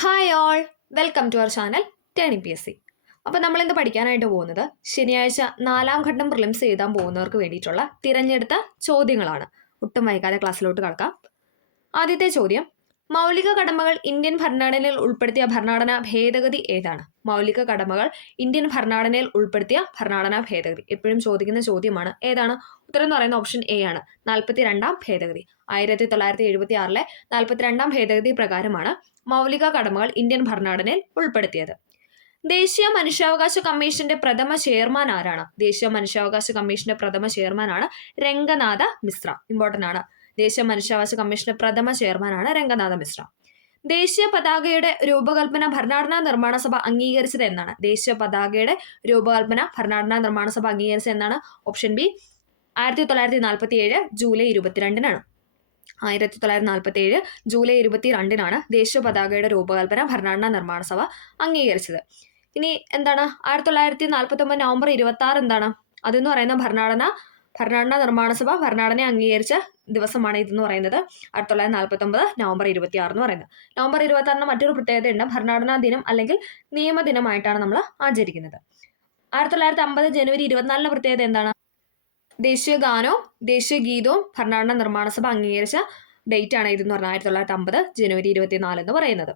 Hi all, welcome to our channel turning P S C. അപ്പോൾ നമ്മളിന്ന് പഠിക്കാനായിട്ട് പോകുന്നത് ശനിയാഴ്ച 4ാം ഘട്ടം പ്രിലിംസ് എഴുതാൻ പോകുന്നവർക്ക് വേണ്ടിയിട്ടുള്ള തിരഞ്ഞെടുത്ത ചോദ്യങ്ങളാണ്. ഒട്ടും വൈകാതെ ക്ലാസ്സിലോട്ട് കടക്കാം. ആദ്യത്തെ ചോദ്യം, മൗലിക കടമകൾ ഇന്ത്യൻ ഭരണഘടനയിൽ ഉൾപ്പെടുത്തിയ ഭരണഘടനാ ഭേദഗതി ഏതാണ്? മൗലിക കടമകൾ ഇന്ത്യൻ ഭരണഘടനയിൽ ഉൾപ്പെടുത്തിയ ഭരണഘടനാ ഭേദഗതി എപ്പോഴും ചോദിക്കുന്ന ചോദ്യമാണ്. ഏതാണ്? ഉത്തരം എന്ന് പറയുന്ന ഓപ്ഷൻ എ ആണ്. 42ാം ഭേദഗതി. 1976 42ാം ഭേദഗതി പ്രകാരമാണ് മൗലിക കടമകൾ ഇന്ത്യൻ ഭരണഘടനയിൽ ഉൾപ്പെടുത്തിയത്. ദേശീയ മനുഷ്യാവകാശ കമ്മീഷന്റെ പ്രഥമ ചെയർമാൻ ആരാണ്? ദേശീയ മനുഷ്യാവകാശ കമ്മീഷന്റെ പ്രഥമ ചെയർമാനാണ് രംഗനാഥ മിശ്ര. ഇമ്പോർട്ടന്റ് ആണ്. ദേശീയ മനുഷ്യാവകാശ കമ്മീഷന്റെ പ്രഥമ ചെയർമാനാണ് രംഗനാഥ മിശ്ര. ദേശീയ പതാകയുടെ രൂപകൽപ്പന ഭരണഘടനാ നിർമ്മാണ സഭ അംഗീകരിച്ചത് എന്നാണ്? ദേശീയ പതാകയുടെ രൂപകൽപ്പന ഭരണഘടനാ നിർമ്മാണ സഭ അംഗീകരിച്ചത് എന്നാണ്? ഓപ്ഷൻ ബി 1947 ജൂലൈ 22-നാണ്. 1947 ജൂലൈ 22-നാണ് ദേശീയ പതാകയുടെ രൂപകൽപ്പന ഭരണഘടനാ നിർമ്മാണ സഭ അംഗീകരിച്ചത്. ഇനി എന്താണ് 1949 നവംബർ 26 എന്താണ്? അതെന്ന് പറയുന്ന ഭരണഘടനാ നിർമ്മാണ സഭ ഭരണഘടന അംഗീകരിച്ച ദിവസമാണ് ഇതെന്ന് പറയുന്നത്. 1949 നവംബർ 26 എന്ന് പറയുന്നത്. നവംബർ 26 മറ്റൊരു പ്രത്യേകതയുണ്ട്. ഭരണഘടനാ ദിനം അല്ലെങ്കിൽ നിയമദിനമായിട്ടാണ് നമ്മൾ ആചരിക്കുന്നത്. 1950 ജനുവരി 24 പ്രത്യേകത എന്താണ്? ദേശീയ ഗാനവും ദേശീയ ഗീതവും ഭരണഘടനാ നിർമ്മാണ സഭ അംഗീകരിച്ച ഡേറ്റ് ആണ് ഇതെന്ന് പറഞ്ഞാൽ 1950 ജനുവരി 24 എന്ന് പറയുന്നത്.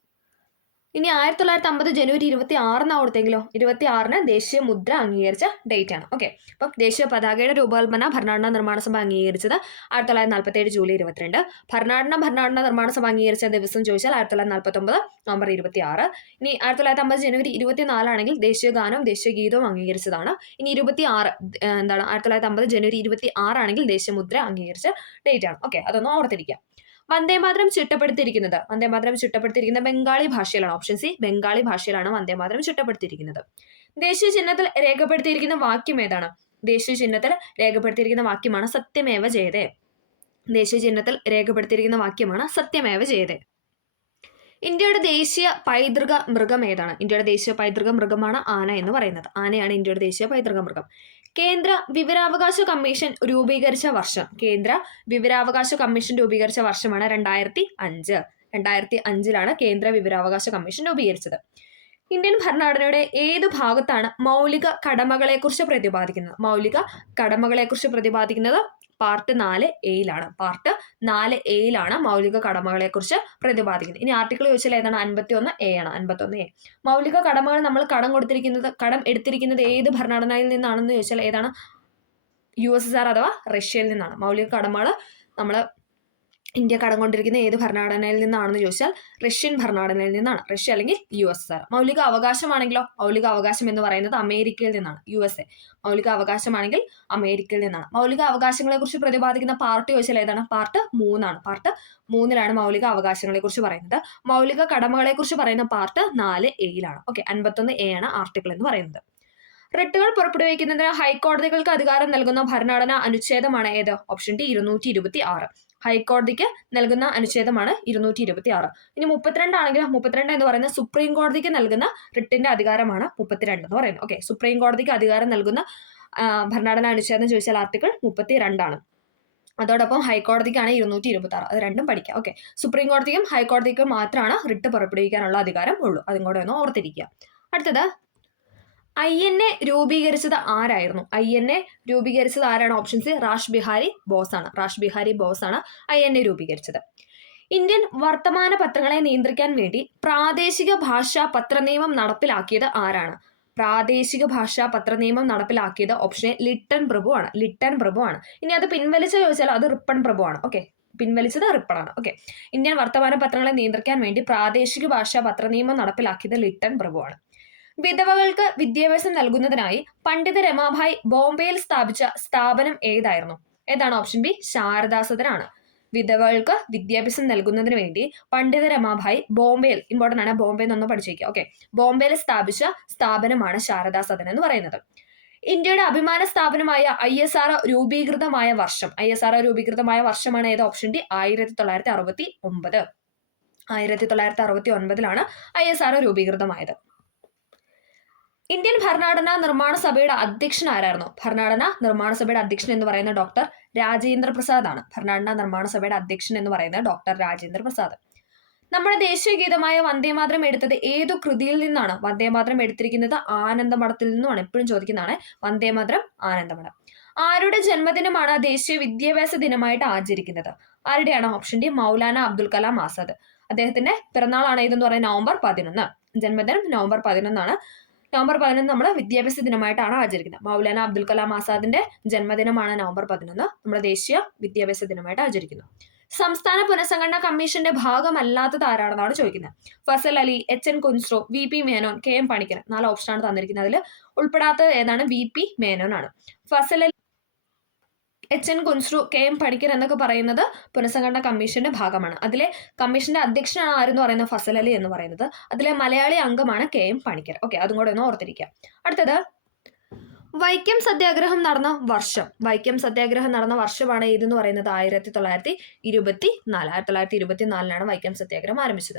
ഇനി 1950 ജനുവരി 26 കൊടുത്തെങ്കിലോ? 26 ദേശീയ മുദ്ര അംഗീകരിച്ച ഡേറ്റ് ആണ്. ഓക്കെ, അപ്പം ദേശീയ പതാകയുടെ രൂപകൽപ്പന ഭരണഘടനാ നിർമ്മാണ സഭ അംഗീകരിച്ചത് 1947 ജൂലൈ 22. ഭരണഘടനാ നിർമ്മാണ സഭ അംഗീകരിച്ച ദിവസം ചോദിച്ചാൽ 1949 നവംബർ 26. ഇനി 1950 ജനുവരി 24 ആണെങ്കിൽ ദേശീയ ഗാനവും ദേശീയ ഗീതവും അംഗീകരിച്ചതാണ്. ഇനി 26 എന്താണ്? 1950 ജനുവരി 26 ആണെങ്കിൽ ദേശീയ മുദ്ര അംഗീകരിച്ച ഡേറ്റ് ആണ്. ഓക്കെ, അതൊന്ന് ഓർത്തിരിക്കാം. വന്ദേമാതരം ചിട്ടപ്പെടുത്തിയിരിക്കുന്ന ബംഗാളി ഭാഷയിലാണ്. ഓപ്ഷൻ സി, ബംഗാളി ഭാഷയിലാണ് വന്ദേമാതരം ചിട്ടപ്പെടുത്തിയിരിക്കുന്നത്. ദേശീയ ചിഹ്നത്തിൽ രേഖപ്പെടുത്തിയിരിക്കുന്ന വാക്യം ഏതാണ്? ദേശീയ ചിഹ്നത്തിൽ രേഖപ്പെടുത്തിയിരിക്കുന്ന വാക്യമാണ് സത്യമേവ ജയതേ. ദേശീയ ചിഹ്നത്തിൽ രേഖപ്പെടുത്തിയിരിക്കുന്ന വാക്യമാണ് സത്യമേവ ജയതേ. ഇന്ത്യയുടെ ദേശീയ പൈതൃക മൃഗം ഏതാണ്? ഇന്ത്യയുടെ ദേശീയ പൈതൃക മൃഗമാണ് ആന എന്ന് പറയുന്നത്. ആനയാണ് ഇന്ത്യയുടെ ദേശീയ പൈതൃക മൃഗം. കേന്ദ്ര വിവരാവകാശ കമ്മീഷൻ രൂപീകരിച്ച വർഷം? കേന്ദ്ര വിവരാവകാശ കമ്മീഷൻ രൂപീകരിച്ച വർഷമാണ് 2005. 2005-ലാണ് കേന്ദ്ര വിവരാവകാശ കമ്മീഷൻ രൂപീകരിച്ചത്. ഇന്ത്യൻ ഭരണഘടനയുടെ ഏത് ഭാഗത്താണ് മൗലിക കടമകളെക്കുറിച്ച് പ്രതിപാദിക്കുന്നത്? മൗലിക കടമകളെക്കുറിച്ച് പ്രതിപാദിക്കുന്നത് പാർട്ട് 4A-ലാണ്. പാർട്ട് 4A-ലാണ് മൗലിക കടമകളെക്കുറിച്ച് പ്രതിപാദിക്കുന്നത്. ഇനി ആർട്ടിക്കിൾ ചോദിച്ചാൽ ഏതാണ്? 51A ആണ്. 51A. മൗലിക കടമകൾ നമ്മൾ കടം എടുത്തിരിക്കുന്നത് ഏത് ഭരണഘടനയിൽ നിന്നാണെന്ന് ചോദിച്ചാൽ ഏതാണ്? USSR അഥവാ റഷ്യയിൽ നിന്നാണ്. മൗലിക കടമകൾ നമ്മൾ ഇന്ത്യ കടം കൊണ്ടിരിക്കുന്ന ഏത് ഭരണഘടനയിൽ നിന്നാണെന്ന് ചോദിച്ചാൽ റഷ്യൻ ഭരണഘടനയിൽ നിന്നാണ്. റഷ്യ അല്ലെങ്കിൽ USSR. മൗലിക അവകാശമാണെങ്കിലോ? മൗലിക അവകാശം എന്ന് പറയുന്നത് അമേരിക്കയിൽ നിന്നാണ്. USA. മൗലിക അവകാശമാണെങ്കിൽ അമേരിക്കയിൽ നിന്നാണ്. മൗലിക അവകാശങ്ങളെ കുറിച്ച് പ്രതിപാദിക്കുന്ന പാർട്ട് ചോദിച്ചാൽ ഏതാണ്? പാർട്ട് 3 ആണ്. പാർട്ട് 3-ലാണ് മൗലിക അവകാശങ്ങളെ കുറിച്ച് പറയുന്നത്. മൗലിക കടമകളെ കുറിച്ച് പറയുന്ന പാർട്ട് 4A-ലാണ്. ഓക്കെ, 51A ആണ് ആർട്ടിക്കിൾ എന്ന് പറയുന്നത്. റിട്ടുകൾ പുറപ്പെടുവിക്കുന്നതിന് ഹൈക്കോടതികൾക്ക് അധികാരം നൽകുന്ന ഭരണഘടനാ അനുച്ഛേദമാണ് ഏത്? Option D 226. ഹൈക്കോടതിക്ക് നൽകുന്ന അനുച്ഛേദമാണ് 226. ഇനി 32 ആണെങ്കിൽ 32 എന്ന് പറയുന്നത് സുപ്രീം കോടതിക്ക് നൽകുന്ന റിട്ടിന്റെ അധികാരമാണ് 32 എന്ന് പറയുന്നത്. ഓക്കെ, സുപ്രീം കോടതിക്ക് അധികാരം നൽകുന്ന ഭരണഘടനാ അനുച്ഛേദം ചോദിച്ചാൽ ആർട്ടിക്കിൾ 32 ആണ്. അതോടൊപ്പം ഹൈക്കോടതിക്കാണ് 226. അത് രണ്ടും പഠിക്കാം. ഓക്കെ, സുപ്രീം കോടതിക്കും ഹൈക്കോടതിക്കും മാത്രമാണ് റിട്ട് പുറപ്പെടുവിക്കാനുള്ള അധികാരം ഉള്ളൂ. അതും കൂടെ ഒന്ന് ഓർത്തിരിക്കുക. അടുത്തത്, INA രൂപീകരിച്ചത് ആരായിരുന്നു? INA രൂപീകരിച്ചത് ആരാണ്? Option C, rash Bihari boss ആണ്. റാഷ് ബിഹാരി ബോസ് ആണ് INA രൂപീകരിച്ചത്. ഇന്ത്യൻ വർത്തമാന പത്രങ്ങളെ നിയന്ത്രിക്കാൻ വേണ്ടി പ്രാദേശിക ഭാഷാ പത്രനിയമം നടപ്പിലാക്കിയത് ആരാണ്? പ്രാദേശിക ഭാഷാ പത്രനിയമം നടപ്പിലാക്കിയത് ഓപ്ഷൻ എ ലിട്ടൺ പ്രഭു ആണ്. ലിട്ടൺ പ്രഭു ആണ്. ഇനി അത് പിൻവലിച്ച ചോദിച്ചാൽ അത് റിപ്പൺ പ്രഭു ആണ്. ഓക്കെ, പിൻവലിച്ചത് റിപ്പൺ ആണ്. ഓക്കെ, ഇന്ത്യൻ വർത്തമാന പത്രങ്ങളെ നിയന്ത്രിക്കാൻ വേണ്ടി പ്രാദേശിക ഭാഷാ പത്രനിയമം നടപ്പിലാക്കിയത് ലിട്ടൺ പ്രഭു ആണ്. വിധവകൾക്ക് വിദ്യാഭ്യാസം നൽകുന്നതിനായി പണ്ഡിത രമാഭായ് ബോംബെയിൽ സ്ഥാപിച്ച സ്ഥാപനം ഏതായിരുന്നു? ഏതാണ്? ഓപ്ഷൻ ബി, ശാരദാ സദനാണ്. വിധവകൾക്ക് വിദ്യാഭ്യാസം നൽകുന്നതിന് വേണ്ടി പണ്ഡിത രമാഭായ് ബോംബെയിൽ, ഇമ്പോർട്ടൻ്റ് ആണ്, ബോംബെ എന്നൊന്ന് പഠിച്ചേക്കുക. ഓക്കെ, ബോംബെയിൽ സ്ഥാപിച്ച സ്ഥാപനമാണ് ശാരദാ സദൻ എന്ന് പറയുന്നത്. ഇന്ത്യയുടെ അഭിമാന സ്ഥാപനമായ ISR രൂപീകൃതമായ വർഷം? ISR രൂപീകൃതമായ വർഷമാണ് ഏത്? Option D 1969. 1969-ലാണ് ISR രൂപീകൃതമായത്. ഇന്ത്യൻ ഭരണഘടനാ നിർമ്മാണ സഭയുടെ അധ്യക്ഷൻ ആരായിരുന്നു? ഭരണഘടനാ നിർമ്മാണ സഭയുടെ അധ്യക്ഷൻ എന്ന് പറയുന്ന ഡോക്ടർ രാജേന്ദ്ര പ്രസാദ് ആണ്. ഭരണഘടനാ നിർമ്മാണ സഭയുടെ അധ്യക്ഷൻ എന്ന് പറയുന്നത് ഡോക്ടർ രാജേന്ദ്ര പ്രസാദ്. നമ്മുടെ ദേശീയ ഗീതമായ വന്ദേമാതരം എടുത്തത് ഏതു കൃതിയിൽ നിന്നാണ്? വന്ദേമാതരം എടുത്തിരിക്കുന്നത് ആനന്ദമഠത്തിൽ നിന്നുമാണ്. എപ്പോഴും ചോദിക്കുന്നതാണ് വന്ദേമാതരം ആനന്ദമഠം. ആരുടെ ജന്മദിനമാണ് ദേശീയ വിദ്യാഭ്യാസ ദിനമായിട്ട് ആചരിക്കുന്നത്? ആരുടെയാണ്? Option D Maulana Abdul Kalam Azad. അദ്ദേഹത്തിന്റെ പിറന്നാളാണ് ഇതെന്ന് പറയുന്നത് നവംബർ 11. ജന്മദിനം നവംബർ 11 നവംബർ 11 നമ്മൾ വിദ്യാഭ്യാസ ദിനമായിട്ടാണ് ആചരിക്കുന്നത്. മൗലാന അബ്ദുൽ കലാം ആസാദിന്റെ ജന്മദിനമാണ് നവംബർ 11. നമ്മൾ ദേശീയ വിദ്യാഭ്യാസ ദിനമായിട്ട് ആചരിക്കുന്നു. സംസ്ഥാന പുനഃസംഘടനാ കമ്മീഷന്റെ ഭാഗമല്ലാത്തത് ആരാണെന്നാണ് ചോദിക്കുന്നത്. Fasal Ali, HN കുൻസ്രോ, VP Menon, KM Panicker. 4 ഓപ്ഷനാണ് തന്നിരിക്കുന്നത്. അതിൽ ഉൾപ്പെടാത്തത് ഏതാണ്? VP മേനോൻ ആണ്. ഫസൽ അലി, HN കുൻസ്രു, KM പണിക്കർ എന്നൊക്കെ പറയുന്നത് പുനഃസംഘടനാ കമ്മീഷന്റെ ഭാഗമാണ്. അതിലെ കമ്മീഷന്റെ അധ്യക്ഷനാണ് ആരെന്ന് പറയുന്നത്? ഫസൽ അലി എന്ന് പറയുന്നത്. അതിലെ മലയാളി അംഗമാണ് KM പണിക്കർ. ഓക്കെ, അതും കൂടെ ഒന്ന് ഓർത്തിരിക്കുക. അടുത്തത് വൈക്കം സത്യാഗ്രഹം നടന്ന വർഷം. വൈക്കം സത്യാഗ്രഹം നടന്ന വർഷമാണ് ഏതെന്ന് പറയുന്നത്? 1924. 1924 വൈക്കം സത്യാഗ്രഹം ആരംഭിച്ചത്.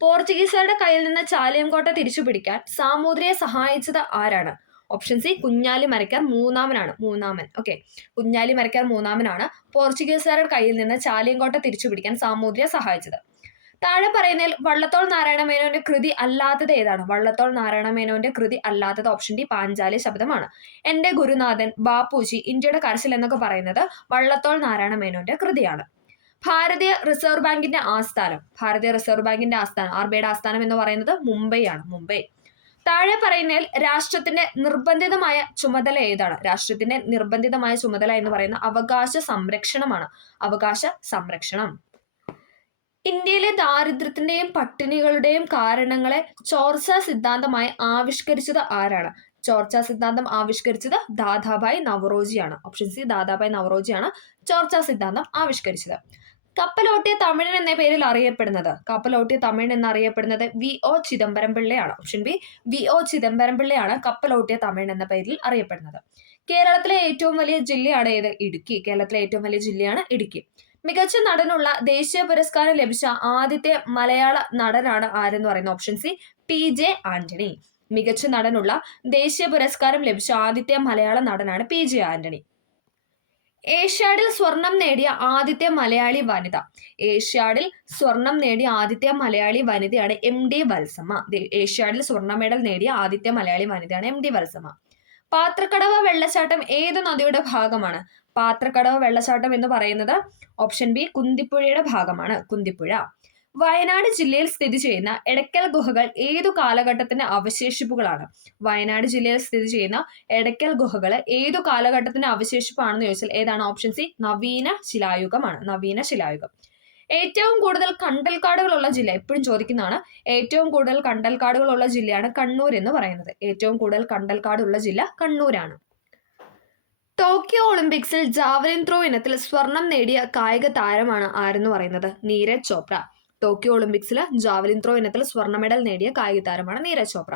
പോർച്ചുഗീസുകാരുടെ കയ്യിൽ നിന്ന് ചാലിയംകോട്ട തിരിച്ചു പിടിക്കാൻ സാമൂതിരിയെ സഹായിച്ചത് ആരാണ്? ഓപ്ഷൻ സി കുഞ്ഞാലി മരക്കാർ മൂന്നാമൻ. ഓക്കെ, കുഞ്ഞാലി മരക്കാർ മൂന്നാമനാണ് പോർച്ചുഗീസുകാരുടെ കയ്യിൽ നിന്ന് ചാലിയംകോട്ട തിരിച്ചു പിടിക്കാൻ സാമൂതിരിയെ സഹായിച്ചത്. താഴെ പറയുന്നതിൽ വള്ളത്തോൾ നാരായണ മേനോന്റെ കൃതി അല്ലാത്തത് ഏതാണ്? വള്ളത്തോൾ നാരായണ മേനോന്റെ കൃതി അല്ലാത്തത് ഓപ്ഷൻ ഡി പാഞ്ചാലി ശബ്ദമാണ്. എന്റെ ഗുരുനാഥൻ, ബാപ്പുജി, ഇന്ത്യയുടെ കരച്ചിൽ എന്നൊക്കെ പറയുന്നത് വള്ളത്തോൾ നാരായണ മേനോന്റെ കൃതിയാണ്. ഭാരതീയ റിസർവ് ബാങ്കിന്റെ ആസ്ഥാനം. RBIയുടെ ആസ്ഥാനം എന്ന് പറയുന്നത് മുംബൈ. താഴെ പറയുന്നതിൽ രാഷ്ട്രത്തിന്റെ നിർബന്ധിതമായ ചുമതല ഏതാണ്? രാഷ്ട്രത്തിന്റെ നിർബന്ധിതമായ ചുമതല എന്ന് പറയുന്ന അവകാശ സംരക്ഷണം. ഇന്ത്യയിലെ ദാരിദ്ര്യത്തിന്റെയും പട്ടിണികളുടെയും കാരണങ്ങളെ ചോർച്ചാ സിദ്ധാന്തമായി ആവിഷ്കരിച്ചത് ആരാണ്? ചോർച്ചാ സിദ്ധാന്തം ആവിഷ്കരിച്ചത് ദാദാഭായ് നവറോജിയാണ്. ഓപ്ഷൻ സി ദാദാഭായ് നവറോജിയാണ് ചോർച്ചാ സിദ്ധാന്തം ആവിഷ്കരിച്ചത്. കപ്പലോട്ടിയ തമിഴൻ എന്ന പേരിൽ അറിയപ്പെടുന്നത്? VO ചിദംബരം പിള്ളയാണ്. ഓപ്ഷൻ ബി VO ചിദംബരം പിള്ളയാണ് കപ്പലോട്ടിയ തമിഴൻ എന്ന പേരിൽ അറിയപ്പെടുന്നത്. കേരളത്തിലെ ഏറ്റവും വലിയ ജില്ലയാണ് ഏത്? ഇടുക്കി. മികച്ച നടനുള്ള ദേശീയ പുരസ്കാരം ലഭിച്ച ആദ്യത്തെ മലയാള നടനാണ് ആരെന്ന് പറയുന്നത്? Option C PJ Antony. മികച്ച നടനുള്ള ദേശീയ പുരസ്കാരം ലഭിച്ച ആദ്യത്തെ മലയാള നടനാണ് PJ ആന്റണി. ഏഷ്യാഡിൽ സ്വർണം നേടിയ ആദ്യത്തെ മലയാളി വനിതയാണ് MD വത്സമ്മ. ഏഷ്യാഡിൽ സ്വർണ്ണ മെഡൽ നേടിയ ആദ്യത്തെ മലയാളി വനിതയാണ് MD വത്സമ്മ. പാത്രക്കടവ് വെള്ളച്ചാട്ടം ഏത് നദിയുടെ ഭാഗമാണ്? പാത്രക്കടവ് വെള്ളച്ചാട്ടം എന്ന് പറയുന്നത് ഓപ്ഷൻ ബി കുന്തിപ്പുഴയുടെ ഭാഗമാണ്. കുന്തിപ്പുഴ. വയനാട് ജില്ലയിൽ സ്ഥിതി ചെയ്യുന്ന എടക്കൽ ഗുഹകൾ ഏതു കാലഘട്ടത്തിന്റെ അവശേഷിപ്പുകളാണ്? ഏതു കാലഘട്ടത്തിന്റെ അവശേഷിപ്പാണെന്ന് ചോദിച്ചാൽ ഏതാണ്? ഓപ്ഷൻ സി നവീന ശിലായുഗം. ഏറ്റവും കൂടുതൽ കണ്ടൽക്കാടുകളുള്ള ജില്ല എപ്പോഴും ചോദിക്കുന്നതാണ്. ഏറ്റവും കൂടുതൽ കണ്ടൽക്കാടുകളുള്ള ജില്ലയാണ് കണ്ണൂർ എന്ന് പറയുന്നത്. ഏറ്റവും കൂടുതൽ കണ്ടൽക്കാടുള്ള ജില്ല കണ്ണൂരാണ്. ടോക്കിയോ ഒളിമ്പിക്സിൽ ജാവലിൻ ത്രോ ഇനത്തിൽ സ്വർണം നേടിയ കായിക താരമാണ് ആരെന്ന് പറയുന്നത്? നീരജ് ചോപ്ര. ടോക്കിയോ ഒളിമ്പിക്സിൽ ജാവലിൻ ത്രോ ഇനത്തിൽ സ്വർണ്ണ മെഡൽ നേടിയ കായിക താരമാണ് നീരജ് ചോപ്ര.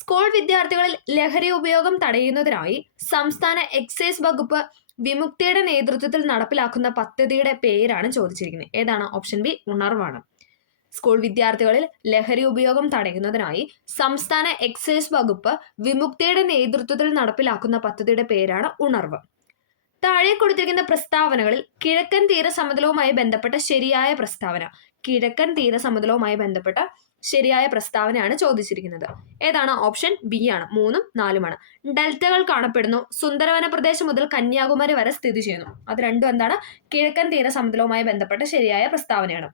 സ്കൂൾ വിദ്യാർത്ഥികളിൽ ലഹരി ഉപയോഗം തടയുന്നതിനായി സംസ്ഥാന എക്സൈസ് വകുപ്പ് വിമുക്തിയുടെ നേതൃത്വത്തിൽ നടപ്പിലാക്കുന്ന പദ്ധതിയുടെ പേരാണ് ചോദിച്ചിരിക്കുന്നത്. ഏതാണ്? Option B ഉണർവാണ്. സ്കൂൾ വിദ്യാർത്ഥികളിൽ ലഹരി ഉപയോഗം തടയുന്നതിനായി സംസ്ഥാന എക്സൈസ് വകുപ്പ് വിമുക്തിയുടെ നേതൃത്വത്തിൽ നടപ്പിലാക്കുന്ന പദ്ധതിയുടെ പേരാണ് ഉണർവ്. താഴെ കൊടുത്തിരിക്കുന്ന പ്രസ്താവനകളിൽ കിഴക്കൻ തീരസമതലവുമായി ബന്ധപ്പെട്ട ശരിയായ പ്രസ്താവനയാണ് ചോദിച്ചിരിക്കുന്നത്. ഏതാണ്? ഓപ്ഷൻ ബി ആണ്. 3ഉം 4ഉമാണ്. ഡെൽറ്റകൾ കാണപ്പെടുന്നു. സുന്ദരവന പ്രദേശം മുതൽ കന്യാകുമാരി വരെ സ്ഥിതി ചെയ്യുന്നു. അത് രണ്ടും എന്താണ്? കിഴക്കൻ തീരസമതലവുമായി ബന്ധപ്പെട്ട ശരിയായ പ്രസ്താവനയാണ്.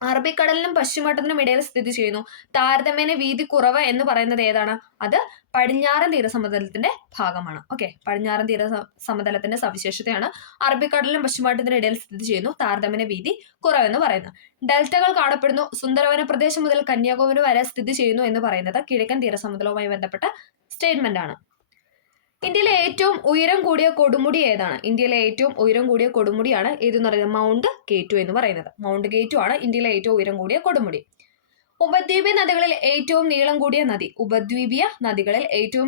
അറബിക്കടലിനും പശ്ചിമഘട്ടത്തിനും ഇടയിൽ സ്ഥിതി ചെയ്യുന്നു. താരതമ്യേന വീതി കുറവ് എന്ന് പറയുന്നത് ഏതാണ്? അത് പടിഞ്ഞാറൻ തീരസമതലത്തിന്റെ ഭാഗമാണ്. ഓക്കെ, പടിഞ്ഞാറൻ തീരസമതലത്തിന്റെ സവിശേഷതയാണ് അറബിക്കടലിനും പശ്ചിമഘട്ടത്തിനും ഇടയിൽ സ്ഥിതി ചെയ്യുന്നു. താരതമ്യേന വീതി കുറവെന്ന് പറയുന്നത്. ഡെൽറ്റകൾ കാണപ്പെടുന്നു. സുന്ദരവന പ്രദേശം മുതൽ കന്യാകുമാരി വരെ സ്ഥിതി ചെയ്യുന്നു എന്ന് പറയുന്നത് കിഴക്കൻ തീരസമതലവുമായി ബന്ധപ്പെട്ട സ്റ്റേറ്റ്മെന്റ് ആണ്. ഇന്ത്യയിലെ ഏറ്റവും ഉയരം കൂടിയ കൊടുമുടി ഏതാണ്? കൊടുമുടിയാണ് ഏതെന്ന് പറയുന്നത്? മൗണ്ട് കെ2 എന്ന് പറയുന്നത്. മൗണ്ട് കെ2 ആണ് ഇന്ത്യയിലെ ഏറ്റവും ഉയരം കൂടിയ കൊടുമുടി. ഉപദ്വീപീയ നദികളിൽ ഏറ്റവും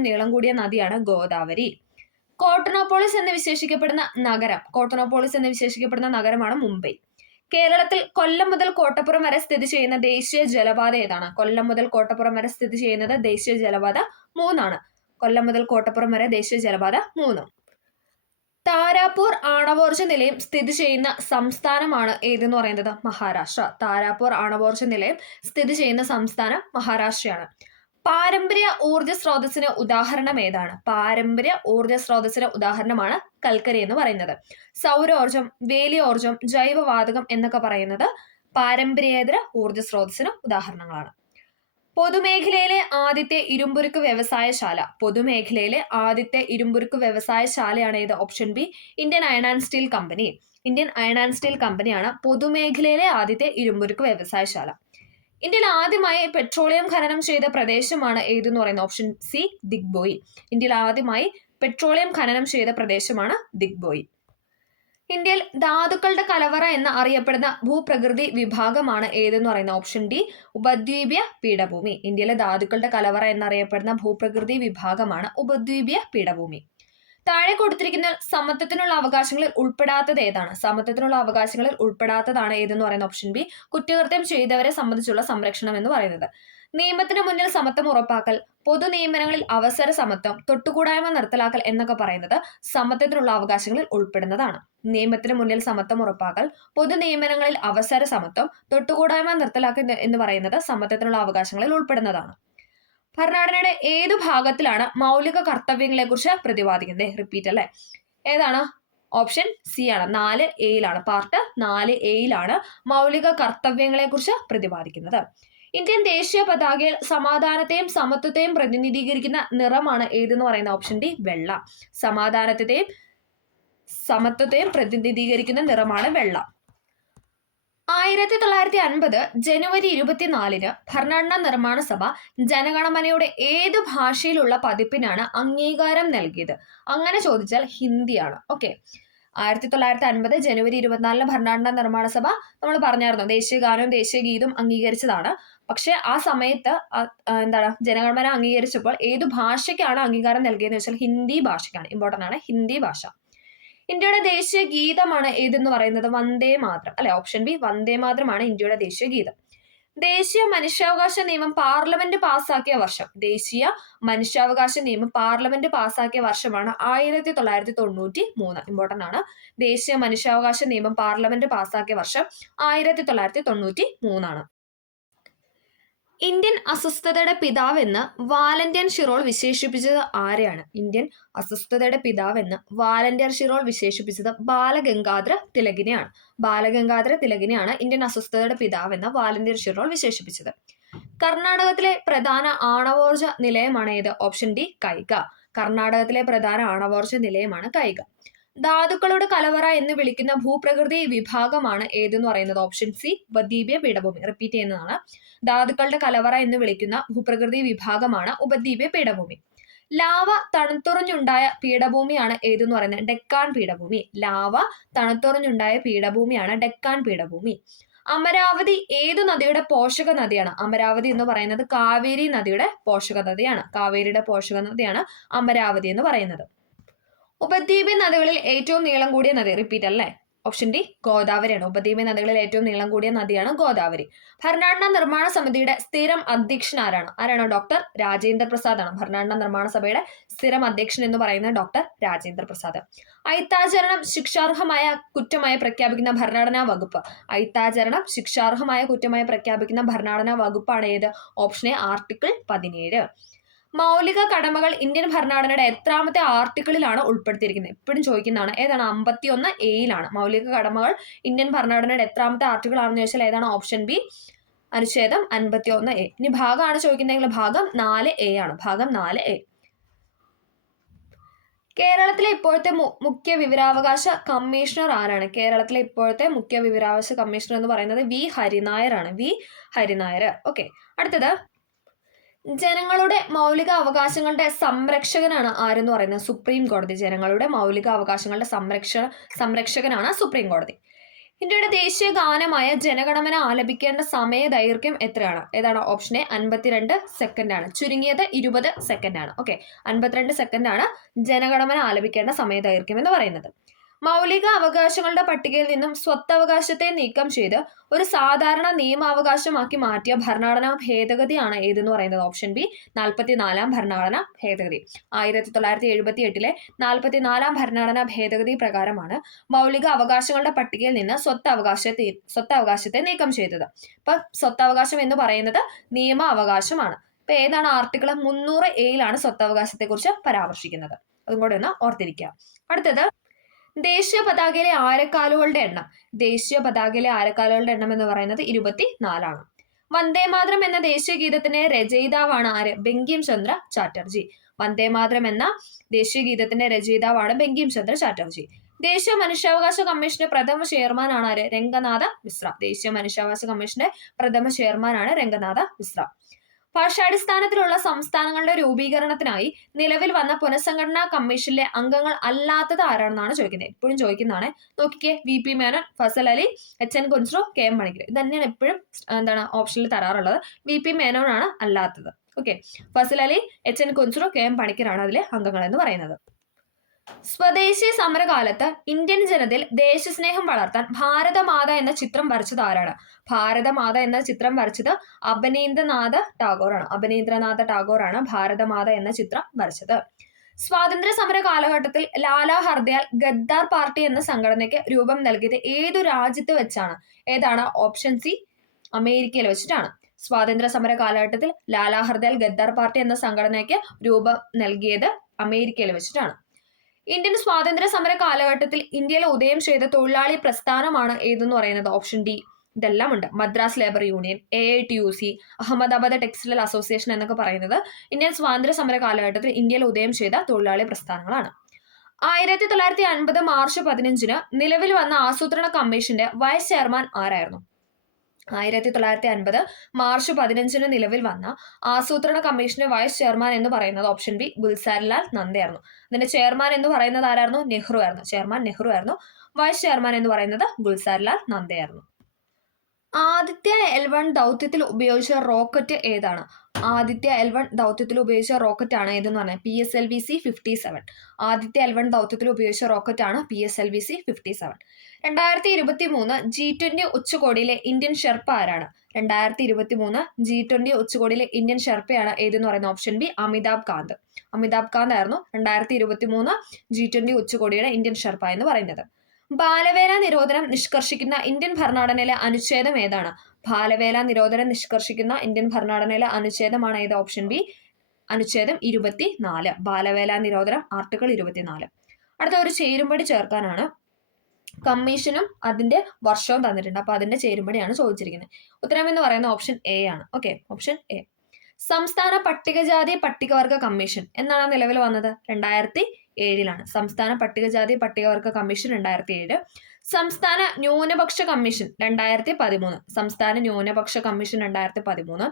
നീളം കൂടിയ നദിയാണ് ഗോദാവരി. കോട്ടണോപോളിസ് എന്ന് വിശേഷിക്കപ്പെടുന്ന നഗരമാണ് മുംബൈ. കേരളത്തിൽ കൊല്ലം മുതൽ കോട്ടപ്പുറം വരെ സ്ഥിതി ചെയ്യുന്ന ദേശീയ ജലപാത ഏതാണ്? കൊല്ലം മുതൽ കോട്ടപ്പുറം വരെ സ്ഥിതി ചെയ്യുന്നത് ദേശീയ ജലപാത 3 ആണ്. കൊല്ലം മുതൽ കോട്ടപ്പുറം വരെ ദേശീയ ജലപാത 3. താരാപൂർ ആണവോർജ നിലയം സ്ഥിതി ചെയ്യുന്ന സംസ്ഥാനമാണ് ഏതെന്ന് പറയുന്നത്? മഹാരാഷ്ട്ര. താരാപൂർ ആണവോർജ നിലയം സ്ഥിതി ചെയ്യുന്ന സംസ്ഥാനം മഹാരാഷ്ട്രയാണ്. പാരമ്പര്യ ഊർജ്ജ സ്രോതസ്സിന് ഉദാഹരണം ഏതാണ്? പാരമ്പര്യ ഊർജ്ജ സ്രോതസ്സിന് ഉദാഹരണമാണ് കൽക്കരി എന്ന് പറയുന്നത്. സൗരോർജം, വേലിയോർജം, ജൈവവാതകം എന്നൊക്കെ പറയുന്നത് പാരമ്പര്യേതര ഊർജ്ജ സ്രോതസ്സിന് ഉദാഹരണങ്ങളാണ്. പൊതുമേഖലയിലെ ആദ്യത്തെ ഇരുമ്പുരുക്ക് വ്യവസായശാല. പൊതുമേഖലയിലെ ആദ്യത്തെ ഇരുമ്പുരുക്ക് വ്യവസായശാലയാണ് ഏത്? Option B, Indian iron and steel company. Indian iron and steel കമ്പനിയാണ് പൊതുമേഖലയിലെ ആദ്യത്തെ ഇരുമ്പുരുക്ക് വ്യവസായശാല. ഇന്ത്യയിൽ ആദ്യമായി പെട്രോളിയം ഖനനം ചെയ്ത പ്രദേശമാണ് ഏതെന്ന് പറയുന്നത്? Option C, Digboi. ഇന്ത്യയിൽ ആദ്യമായി പെട്രോളിയം ഖനനം ചെയ്ത പ്രദേശമാണ് ദിഗ്ബോയി. ഇന്ത്യയിൽ ധാതുക്കളുടെ കലവറ എന്ന് അറിയപ്പെടുന്ന ഭൂപ്രകൃതി വിഭാഗമാണ് ഏതെന്ന് പറയുന്നത്? ഓപ്ഷൻ ഡി, ഉപദ്വീപീയ പീഠഭൂമി. ഇന്ത്യയിലെ ധാതുക്കളുടെ കലവറ എന്നറിയപ്പെടുന്ന ഭൂപ്രകൃതി വിഭാഗമാണ് ഉപദ്വീപീയ പീഠഭൂമി. താഴെ കൊടുത്തിരിക്കുന്ന സമത്വത്തിനുള്ള അവകാശങ്ങളിൽ ഉൾപ്പെടാത്തത് ഏതാണ്? സമത്വത്തിനുള്ള അവകാശങ്ങളിൽ ഉൾപ്പെടാത്തതാണ് ഏതെന്ന് പറയുന്നത്? ഓപ്ഷൻ ബി, കുറ്റകൃത്യം ചെയ്തവരെ സംബന്ധിച്ചുള്ള സംരക്ഷണം എന്ന് പറയുന്നത്. നിയമത്തിന് മുന്നിൽ സമത്വം ഉറപ്പാക്കൽ, പൊതു നിയമനങ്ങളിൽ അവസര സമത്വം, തൊട്ടുകൂടായ്മ നിർത്തലാക്കൽ എന്നൊക്കെ പറയുന്നത് സമത്വത്തിനുള്ള അവകാശങ്ങളിൽ ഉൾപ്പെടുന്നതാണ്. നിയമത്തിന് മുന്നിൽ സമത്വം ഉറപ്പാക്കൽ, പൊതു നിയമനങ്ങളിൽ അവസര സമത്വം, തൊട്ടുകൂടായ്മ നിർത്തലാക്കൽ എന്ന് പറയുന്നത് സമത്വത്തിനുള്ള അവകാശങ്ങളിൽ ഉൾപ്പെടുന്നതാണ്. ഭരണഘടനയുടെ ഏതു ഭാഗത്തിലാണ് മൗലിക കർത്തവ്യങ്ങളെ കുറിച്ച് പ്രതിപാദിക്കുന്നത്? റിപ്പീറ്റ് അല്ലേ? ഏതാണ്? ഓപ്ഷൻ സി ആണ്, 4A പാർട്ട് 4A മൗലിക കർത്തവ്യങ്ങളെ കുറിച്ച് പ്രതിപാദിക്കുന്നത്. ഇന്ത്യൻ ദേശീയ പതാകയിൽ സമാധാനത്തെയും സമത്വത്തെയും പ്രതിനിധീകരിക്കുന്ന നിറമാണ് ഏതെന്ന് പറയുന്നത്? ഓപ്ഷൻ ഡി, വെള്ള. സമാധാനത്തെയും സമത്വത്തെയും പ്രതിനിധീകരിക്കുന്ന നിറമാണ് വെള്ള. 1950 ജനുവരി 24 ഭരണഘടനാ നിർമ്മാണ സഭ ജനഗണമനയുടെ ഏതു ഭാഷയിലുള്ള പതിപ്പിനാണ് അംഗീകാരം നൽകിയത്? അങ്ങനെ ചോദിച്ചാൽ ഹിന്ദിയാണ്. ഓക്കെ. 1950 ജനുവരി 24 ഭരണഘടനാ നിർമ്മാണ സഭ നമ്മൾ പറഞ്ഞായിരുന്നു ദേശീയ ഗാനവും ദേശീയ ഗീതവും അംഗീകരിച്ചതാണ്. പക്ഷെ ആ സമയത്ത് ജനഗണമന അംഗീകരിച്ചപ്പോൾ ഏതു ഭാഷയ്ക്കാണ് അംഗീകാരം നൽകിയതെന്ന് വെച്ചാൽ ഹിന്ദി ഭാഷയ്ക്കാണ്. ഇമ്പോർട്ടൻ്റ് ആണ് ഹിന്ദി ഭാഷ. ഇന്ത്യയുടെ ദേശീയ ഗീതമാണ് ഏതെന്ന് പറയുന്നത്? വന്ദേ മാതരം അല്ലെ? ഓപ്ഷൻ ബി, വന്ദേ മാതരമാണ് ഇന്ത്യയുടെ ദേശീയ ഗീതം. ദേശീയ മനുഷ്യാവകാശ നിയമം പാർലമെന്റ് പാസാക്കിയ വർഷം. ദേശീയ മനുഷ്യാവകാശ നിയമം പാർലമെന്റ് പാസാക്കിയ വർഷമാണ് 1993. ഇമ്പോർട്ടൻ്റ് ആണ്. ദേശീയ മനുഷ്യാവകാശ നിയമം പാർലമെന്റ് പാസാക്കിയ വർഷം 1993 ആണ്. ഇന്ത്യൻ അസ്വസ്ഥതയുടെ പിതാവെന്ന് വാലന്റൈൻ ഷിറോൾ വിശേഷിപ്പിച്ചത് ആരെയാണ്? ഇന്ത്യൻ അസ്വസ്ഥതയുടെ പിതാവെന്ന് വാലന്റൈൻ ഷിറോൾ വിശേഷിപ്പിച്ചത് ബാലഗംഗാധര തിലകിനെയാണ്. ബാലഗംഗാധര തിലകിനെയാണ് ഇന്ത്യൻ അസ്വസ്ഥതയുടെ പിതാവെന്ന് വാലന്റൈൻ ഷിറോൾ വിശേഷിപ്പിച്ചത്. കർണാടകത്തിലെ പ്രധാന ആണവോർജ നിലയമാണ് ഏത്? Option D, Kaiga. കർണാടകത്തിലെ പ്രധാന ആണവോർജ നിലയമാണ് കൈഗ. ധാതുക്കളുടെ കലവറ എന്ന് വിളിക്കുന്ന ഭൂപ്രകൃതി വിഭാഗമാണ് ഏതെന്ന് പറയുന്നത്? ഓപ്ഷൻ സി, ഉപദ്വീപീയ പീഠഭൂമി. റിപ്പീറ്റ് ചെയ്യുന്നതാണ്. ധാതുക്കളുടെ കലവറ എന്ന് വിളിക്കുന്ന ഭൂപ്രകൃതി വിഭാഗമാണ് ഉപദ്വീപീയ പീഠഭൂമി. ലാവ തണുത്തുറഞ്ഞുണ്ടായ പീഠഭൂമിയാണ് ഏതെന്ന് പറയുന്നത്? ഡെക്കാൻ പീഠഭൂമി. ലാവ തണുത്തുറഞ്ഞുണ്ടായ പീഠഭൂമിയാണ് ഡെക്കാൻ പീഠഭൂമി. അമരാവതി ഏതു നദിയുടെ പോഷക നദിയാണ്? അമരാവതി എന്ന് പറയുന്നത് കാവേരി നദിയുടെ പോഷക നദിയാണ്. കാവേരിയുടെ പോഷക നദിയാണ് അമരാവതി എന്ന് പറയുന്നത്. ഉപദ്വീപ് നദികളിൽ ഏറ്റവും നീളം കൂടിയ നദി? റിപ്പീറ്റ് അല്ലേ? Option D, ഗോദാവരിയാണ്. ഉപദ്വീപ് നദികളിൽ ഏറ്റവും നീളം കൂടിയ നദിയാണ് ഗോദാവരി. ഭരണഘടനാ നിർമ്മാണ സമിതിയുടെ സ്ഥിരം അധ്യക്ഷൻ ആരാണ്? ഡോക്ടർ രാജേന്ദ്ര പ്രസാദ് ആണ്. ഭരണഘടനാ നിർമ്മാണ സഭയുടെ സ്ഥിരം അധ്യക്ഷൻ എന്ന് പറയുന്നത് ഡോക്ടർ രാജേന്ദ്ര പ്രസാദ്. അയിത്താചരണം ശിക്ഷാർഹമായ കുറ്റമായി പ്രഖ്യാപിക്കുന്ന ഭരണഘടനാ വകുപ്പ്. അയിത്താചരണം ശിക്ഷാർഹമായ കുറ്റമായി പ്രഖ്യാപിക്കുന്ന ഭരണഘടനാ വകുപ്പാണ് ഏത്? Option A, article 17. മൗലിക കടമകൾ ഇന്ത്യൻ ഭരണഘടനയുടെ എത്രാമത്തെ ആർട്ടിക്കിളിലാണ് ഉൾപ്പെടുത്തിയിരിക്കുന്നത്? എപ്പോഴും ചോദിക്കുന്നതാണ്. ഏതാണ്? 51A മൗലിക കടമകൾ ഇന്ത്യൻ ഭരണഘടനയുടെ എത്രാമത്തെ ആർട്ടിക്കിൾ ആണെന്ന് ചോദിച്ചാൽ ഏതാണ്? ഓപ്ഷൻ ബി, അനുച്ഛേദം 51A. ഇനി ഭാഗമാണ് ചോദിക്കുന്നതെങ്കിൽ ഭാഗം 4A ആണ്. ഭാഗം 4A. കേരളത്തിലെ ഇപ്പോഴത്തെ മുഖ്യ വിവരാവകാശ കമ്മീഷണർ ആരാണ്? കേരളത്തിലെ ഇപ്പോഴത്തെ മുഖ്യ വിവരാവകാശ കമ്മീഷണർ എന്ന് പറയുന്നത് വി ഹരിനായർ ആണ്. വി ഹരിനായർ. ഓക്കെ. അടുത്തത്, ജനങ്ങളുടെ മൗലിക അവകാശങ്ങളുടെ സംരക്ഷകനാണ് ആരെന്ന് പറയുന്നത്? സുപ്രീം കോടതി. ജനങ്ങളുടെ മൗലിക അവകാശങ്ങളുടെ സംരക്ഷകനാണ് സുപ്രീം കോടതി. ഇന്ത്യയുടെ ദേശീയ ഗാനമായ ജനഗണമന ആലപിക്കേണ്ട സമയ ദൈർഘ്യം എത്രയാണ്? ഏതാണ്? ഓപ്ഷൻ എ, 52 സെക്കൻഡ് ആണ്. ചുരുങ്ങിയത് 20 സെക്കൻഡ് ആണ്. ഓക്കെ. 52 സെക്കൻഡ് ആണ് ജനഗണമന ആലപിക്കേണ്ട സമയ ദൈർഘ്യം എന്ന് പറയുന്നത്. മൗലിക അവകാശങ്ങളുടെ പട്ടികയിൽ നിന്നും സ്വത്തവകാശത്തെ നീക്കം ചെയ്ത് ഒരു സാധാരണ നിയമാവകാശമാക്കി മാറ്റിയ ഭരണഘടനാ ഭേദഗതിയാണ് ഏതെന്ന് പറയുന്നത് ഓപ്ഷൻ ബി 44-ാം ഭരണഘടനാ ഭേദഗതി. 1978-ലെ 44-ാം ഭരണഘടനാ ഭേദഗതി പ്രകാരമാണ് മൗലിക അവകാശങ്ങളുടെ പട്ടികയിൽ നിന്ന് സ്വത്തവകാശത്തെ നീക്കം ചെയ്തത്. ഇപ്പൊ സ്വത്തവകാശം എന്ന് പറയുന്നത് നിയമ അവകാശമാണ്. ഇപ്പൊ ഏതാണ് ആർട്ടിക്കിൾ 300A സ്വത്തവകാശത്തെ കുറിച്ച് പരാമർശിക്കുന്നത്. അതും കൂടെ ഒന്ന് ഓർത്തിരിക്കുക. അടുത്തത് ദേശീയ പതാകയിലെ ആരക്കാലുകളുടെ എണ്ണം. ദേശീയ പതാകയിലെ ആരക്കാലുകളുടെ എണ്ണം എന്ന് പറയുന്നത് 24 വന്ദേമാതരം എന്ന ദേശീയ ഗീതത്തിന്റെ രചയിതാവാണ് ആര്? ബങ്കിം ചന്ദ്ര ചാറ്റർജി. വന്ദേമാതരം എന്ന ദേശീയ ഗീതത്തിന്റെ രചയിതാവാണ് ബങ്കിം ചന്ദ്ര ചാറ്റർജി. ദേശീയ മനുഷ്യാവകാശ കമ്മീഷന്റെ പ്രഥമ ചെയർമാനാണ് ആര്? രംഗനാഥ മിശ്ര. ദേശീയ മനുഷ്യാവകാശ കമ്മീഷന്റെ പ്രഥമ ചെയർമാനാണ് രംഗനാഥ മിശ്ര. ഭാഷാടിസ്ഥാനത്തിലുള്ള സംസ്ഥാനങ്ങളുടെ രൂപീകരണത്തിനായി നിലവിൽ വന്ന പുനഃസംഘടനാ കമ്മീഷനിലെ അംഗങ്ങൾ അല്ലാത്തത് ആരാണെന്നാണ് ചോദിക്കുന്നത്. എപ്പോഴും ചോദിക്കുന്നതാണ്. നോക്കിക്കേ, VP Menon, Fasal Ali, HN Kunzru, KM Panicker. ഇത് തന്നെയാണ് എപ്പോഴും ഓപ്ഷനിൽ തരാറുള്ളത്. VP മേനോൻ ആണ് അല്ലാത്തത്. Okay, Fazal Ali, HN Kunzru, KM പണിക്കരാണ് അതിലെ അംഗങ്ങൾ എന്ന് പറയുന്നത്. സ്വദേശി സമരകാലത്ത് ഇന്ത്യൻ ജനതയിൽ ദേശസ്നേഹം വളർത്താൻ ഭാരതമാത എന്ന ചിത്രം വരച്ചത് ആരാണ്? ഭാരതമാത എന്ന ചിത്രം വരച്ചത് അബനീന്ദ്രനാഥ ടാഗോറാണ്. അബനീന്ദ്രനാഥ ടാഗോറാണ് ഭാരതമാത എന്ന ചിത്രം വരച്ചത്. സ്വാതന്ത്ര്യ സമര കാലഘട്ടത്തിൽ ലാലാ ഹർദയാൽ ഗദ്ദാർ പാർട്ടി എന്ന സംഘടനയ്ക്ക് രൂപം നൽകിയത് ഏതു രാജ്യത്ത് വെച്ചാണ്? ഏതാണ്? ഓപ്ഷൻ സി, അമേരിക്കയിൽ വെച്ചിട്ടാണ്. സ്വാതന്ത്ര്യ സമര കാലഘട്ടത്തിൽ ലാലാ ഹർദയാൽ ഗദ്ദാർ പാർട്ടി എന്ന സംഘടനയ്ക്ക് രൂപം നൽകിയത് അമേരിക്കയിൽ വെച്ചിട്ടാണ്. ഇന്ത്യൻ സ്വാതന്ത്ര്യ സമര കാലഘട്ടത്തിൽ ഇന്ത്യയിൽ ഉദയം ചെയ്ത തൊഴിലാളി പ്രസ്ഥാനമാണ് ഏതെന്ന് പറയുന്നത്? Option D. ഇതെല്ലാം ഉണ്ട്. Madras labour union, AITUC, Ahmedabad textile association എന്നൊക്കെ പറയുന്നത് ഇന്ത്യൻ സ്വാതന്ത്ര്യ സമര കാലഘട്ടത്തിൽ ഇന്ത്യയിൽ ഉദയം ചെയ്ത തൊഴിലാളി പ്രസ്ഥാനങ്ങളാണ്. 1950 മാർച്ച് 15 നിലവിൽ വന്ന ആസൂത്രണ കമ്മീഷന്റെ വൈസ് ചെയർമാൻ ആരായിരുന്നു? 1950 മാർച്ച് 15 നിലവിൽ വന്ന ആസൂത്രണ കമ്മീഷന്റെ വൈസ് ചെയർമാൻ എന്ന് പറയുന്നത് ഓപ്ഷൻ ബി, ഗുൽസാരിലാൽ നന്ദയായിരുന്നു. അതിന്റെ ചെയർമാൻ എന്ന് പറയുന്നത് ആരായിരുന്നു? നെഹ്റു ആയിരുന്നു. ചെയർമാൻ നെഹ്റു ആയിരുന്നു. വൈസ് ചെയർമാൻ എന്ന് പറയുന്നത് ഗുൽസാരിലാൽ നന്ദയായിരുന്നു. ആദിത്യ L1 ദൗത്യത്തിൽ ഉപയോഗിച്ച റോക്കറ്റ് ഏതാണ്? ആദിത്യ L1 ദൗത്യത്തിൽ ഉപയോഗിച്ച റോക്കറ്റ് ആണ് ഏതെന്ന് പറഞ്ഞാൽ PSLV-C-57. ആദിത്യ L1 ദൗത്യത്തിൽ ഉപയോഗിച്ച റോക്കറ്റ് ആണ് PSLV-C-57. 2023 G20 ഉച്ചകോടിയിലെ ഇന്ത്യൻ ഷെർപ്പ ആരാണ്? 2023 G20 ഉച്ചകോടിയിലെ ഇന്ത്യൻ ഷെർപ്പയാണ് ഏതെന്ന് പറയുന്ന ഓപ്ഷൻ ബി, അമിതാഭ് കാന്ത്. അമിതാഭ് കാന്ത് ആയിരുന്നു 2023 G20 ഉച്ചകോടിയുടെ ഇന്ത്യൻ ഷെർപ്പ എന്ന് പറയുന്നത്. ബാലവേല നിരോധനം നിഷ്കർഷിക്കുന്ന ഇന്ത്യൻ ഭരണഘടനയിലെ അനുച്ഛേദം ഏതാണ്? ബാലവേല നിരോധനം നിഷ്കർഷിക്കുന്ന ഇന്ത്യൻ ഭരണഘടനയിലെ അനുച്ഛേദമാണ് ഏത്? ഓപ്ഷൻ ബി, അനുച്ഛേദം 24. ബാലവേല നിരോധനം ആർട്ടിക്കിൾ 24. അടുത്ത ഒരു ചേരുംപടി ചേർക്കാനാണ്. കമ്മീഷനും അതിന്റെ വർഷവും തന്നിട്ടുണ്ട്. അപ്പൊ അതിന്റെ ചേരുംപടിയാണ് ചോദിച്ചിരിക്കുന്നത്. ഉത്തരം എന്ന് പറയുന്ന ഓപ്ഷൻ എ ആണ്. Okay, option A. സംസ്ഥാന പട്ടികജാതി പട്ടികവർഗ കമ്മീഷൻ എന്നാണ് നിലവിൽ വന്നത്? 2007. സംസ്ഥാന പട്ടികജാതി പട്ടികവർഗ കമ്മീഷൻ 2007. സംസ്ഥാന ന്യൂനപക്ഷ കമ്മീഷൻ 2013. സംസ്ഥാന ന്യൂനപക്ഷ കമ്മീഷൻ 2013.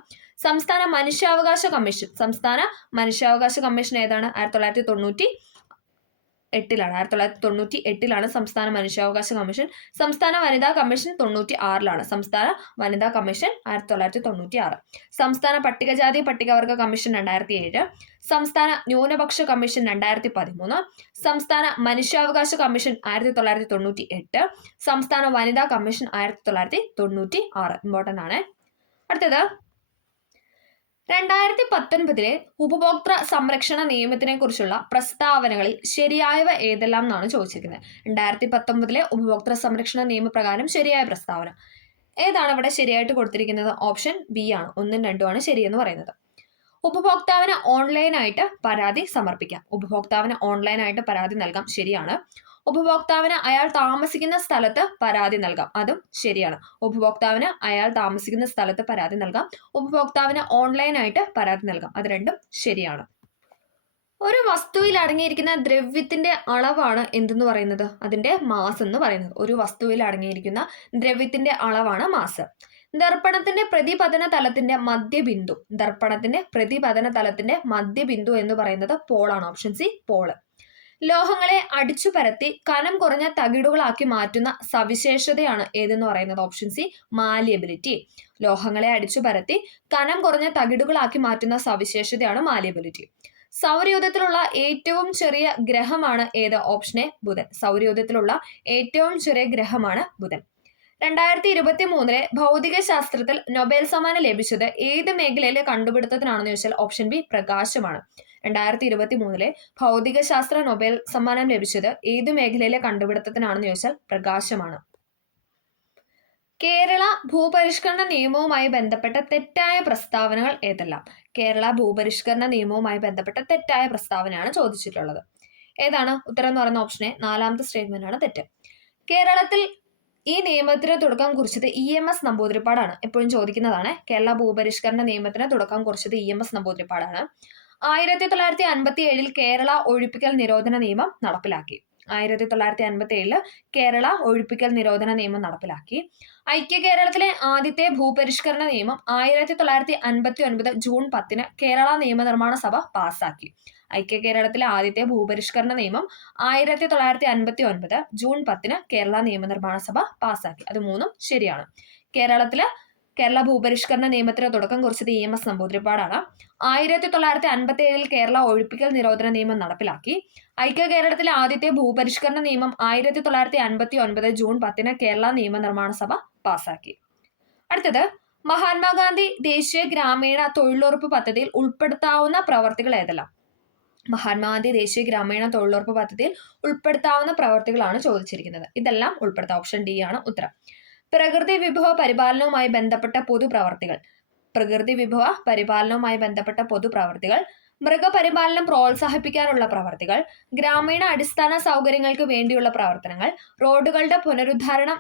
സംസ്ഥാന മനുഷ്യാവകാശ കമ്മീഷൻ ഏതാണ്? 1998. 1998 സംസ്ഥാന മനുഷ്യാവകാശ കമ്മീഷൻ. സംസ്ഥാന വനിതാ കമ്മീഷൻ 96. സംസ്ഥാന വനിതാ കമ്മീഷൻ 1996. സംസ്ഥാന പട്ടികജാതി പട്ടികവർഗ കമ്മീഷൻ 2007. സംസ്ഥാന ന്യൂനപക്ഷ കമ്മീഷൻ 2013. സംസ്ഥാന മനുഷ്യാവകാശ കമ്മീഷൻ 1998. സംസ്ഥാന വനിതാ കമ്മീഷൻ 1996. ഇമ്പോർട്ടന്റ് ആണ്. അടുത്തത് 2019 ഉപഭോക്തൃ സംരക്ഷണ നിയമത്തിനെ കുറിച്ചുള്ള പ്രസ്താവനകളിൽ ശരിയായവ ഏതെല്ലാം എന്നാണ് ചോദിച്ചിരിക്കുന്നത്. 2019 ഉപഭോക്തൃ സംരക്ഷണ നിയമപ്രകാരം ശരിയായ പ്രസ്താവന ഏതാണ് ഇവിടെ ശരിയായിട്ട് കൊടുത്തിരിക്കുന്നത്? ഓപ്ഷൻ ബി ആണ്. 1ഉം 2ഉം ആണ് ശരിയെന്ന് പറയുന്നത്. ഉപഭോക്താവിന് ഓൺലൈനായിട്ട് പരാതി സമർപ്പിക്കാം. ഉപഭോക്താവിന് ഓൺലൈനായിട്ട് പരാതി നൽകാം. ശരിയാണ്. ഉപഭോക്താവിന് അയാൾ താമസിക്കുന്ന സ്ഥലത്ത് പരാതി നൽകാം. അതും ശരിയാണ്. ഉപഭോക്താവിന് അയാൾ താമസിക്കുന്ന സ്ഥലത്ത് പരാതി നൽകാം. ഉപഭോക്താവിന് ഓൺലൈനായിട്ട് പരാതി നൽകാം. അത് രണ്ടും ശരിയാണ്. ഒരു വസ്തുവിൽ അടങ്ങിയിരിക്കുന്ന ദ്രവ്യത്തിന്റെ അളവാണ് എന്തെന്ന് പറയുന്നത്? അതിന്റെ മാസ് എന്ന് പറയുന്നത്. ഒരു വസ്തുവിൽ അടങ്ങിയിരിക്കുന്ന ദ്രവ്യത്തിന്റെ അളവാണ് മാസ്. ദർപ്പണത്തിന്റെ പ്രതിപതന തലത്തിന്റെ മധ്യബിന്ദു. ദർപ്പണത്തിന്റെ പ്രതിപതന തലത്തിന്റെ മധ്യബിന്ദു എന്ന് പറയുന്നത് പോളാണ്. Option C, pole. ലോഹങ്ങളെ അടിച്ചു പരത്തി കനം കുറഞ്ഞ തകിടുകളാക്കി മാറ്റുന്ന സവിശേഷതയാണ് ഏതെന്ന് പറയുന്നത്? Option C, malleability. ലോഹങ്ങളെ അടിച്ചു പരത്തി കനം കുറഞ്ഞ തകിടുകളാക്കി മാറ്റുന്ന സവിശേഷതയാണ് മാലിയബിലിറ്റി. സൗരയൂഥത്തിലുള്ള ഏറ്റവും ചെറിയ ഗ്രഹമാണ് ഏത്? ഓപ്ഷൻ എ ബുധൻ. സൗരയൂഥത്തിലുള്ള ഏറ്റവും ചെറിയ ഗ്രഹമാണ് ബുധൻ. 2023 ഭൗതിക ശാസ്ത്രത്തിൽ നൊബേൽ സമ്മാനം ലഭിച്ചത് ഏത് മേഖലയിലെ കണ്ടുപിടുത്തത്തിനാണെന്ന് ചോദിച്ചാൽ ഓപ്ഷൻ ബി പ്രകാശമാണ്. 2023 ഭൗതിക ശാസ്ത്ര നൊബേൽ സമ്മാനം ലഭിച്ചത് ഏത് മേഖലയിലെ കണ്ടുപിടുത്തത്തിനാണെന്ന് ചോദിച്ചാൽ പ്രകാശമാണ്. കേരള ഭൂപരിഷ്കരണ നിയമവുമായി ബന്ധപ്പെട്ട തെറ്റായ പ്രസ്താവനകൾ ഏതെല്ലാം? കേരള ഭൂപരിഷ്കരണ നിയമവുമായി ബന്ധപ്പെട്ട തെറ്റായ പ്രസ്താവനയാണ് ചോദിച്ചിട്ടുള്ളത്. ഏതാണ് ഉത്തരം എന്ന് പറയുന്ന ഓപ്ഷൻ എ, 4ാമത്തെ സ്റ്റേറ്റ്മെന്റ് ആണ് തെറ്റ്. കേരളത്തിൽ ഈ നിയമത്തിന് തുടക്കം കുറിച്ചത് EMS നമ്പൂതിരിപ്പാടാണ്. എപ്പോഴും ചോദിക്കുന്നതാണ്. കേരള ഭൂപരിഷ്കരണ നിയമത്തിന് തുടക്കം കുറിച്ചത് EMS നമ്പൂതിരിപ്പാടാണ്. 1957 കേരള ഒഴിപ്പിക്കൽ നിരോധന നിയമം നടപ്പിലാക്കി. 1957 കേരള ഒഴിപ്പിക്കൽ നിരോധന നിയമം നടപ്പിലാക്കി. ഐക്യ കേരളത്തിലെ ആദ്യത്തെ ഭൂപരിഷ്കരണ നിയമം 1959 ജൂൺ 10 കേരള നിയമനിർമ്മാണ സഭ പാസാക്കി. ഐക്യ കേരളത്തിലെ ആദ്യത്തെ ഭൂപരിഷ്കരണ നിയമം 1959 ജൂൺ 10 കേരള നിയമനിർമ്മാണ സഭ പാസാക്കി. അത് മൂന്നും ശരിയാണ്. കേരള ഭൂപരിഷ്കരണ നിയമത്തിന് തുടക്കം കുറിച്ചത് EMS നമ്പൂതിരിപ്പാടാണ്. 1957 കേരള ഒഴിപ്പിക്കൽ നിരോധന നിയമം നടപ്പിലാക്കി. ഐക്യ കേരളത്തിലെ ആദ്യത്തെ ഭൂപരിഷ്കരണ നിയമം 1959 ജൂൺ 10 കേരള നിയമനിർമ്മാണ സഭ പാസാക്കി. അടുത്തത്, മഹാത്മാഗാന്ധി ദേശീയ ഗ്രാമീണ തൊഴിലുറപ്പ് പദ്ധതിയിൽ ഉൾപ്പെടുത്താവുന്ന പ്രവർത്തികൾ ഏതെല്ലാം? മഹാത്മാഗാന്ധി ദേശീയ ഗ്രാമീണ തൊഴിലുറപ്പ് പദ്ധതിയിൽ ഉൾപ്പെടുത്താവുന്ന പ്രവർത്തികളാണ് ചോദിച്ചിരിക്കുന്നത്. ഇതെല്ലാം ഉൾപ്പെടുത്താം. ഓപ്ഷൻ ഡി ആണ് ഉത്തരം. പ്രകൃതി വിഭവ പരിപാലനവുമായി ബന്ധപ്പെട്ട പൊതുപ്രവർത്തികൾ. പ്രകൃതി വിഭവ പരിപാലനവുമായി ബന്ധപ്പെട്ട പൊതുപ്രവർത്തികൾ, മൃഗപരിപാലനം പ്രോത്സാഹിപ്പിക്കാനുള്ള പ്രവർത്തികൾ, ഗ്രാമീണ അടിസ്ഥാന സൗകര്യങ്ങൾക്ക് വേണ്ടിയുള്ള പ്രവർത്തനങ്ങൾ, റോഡുകളുടെ പുനരുദ്ധാരണം,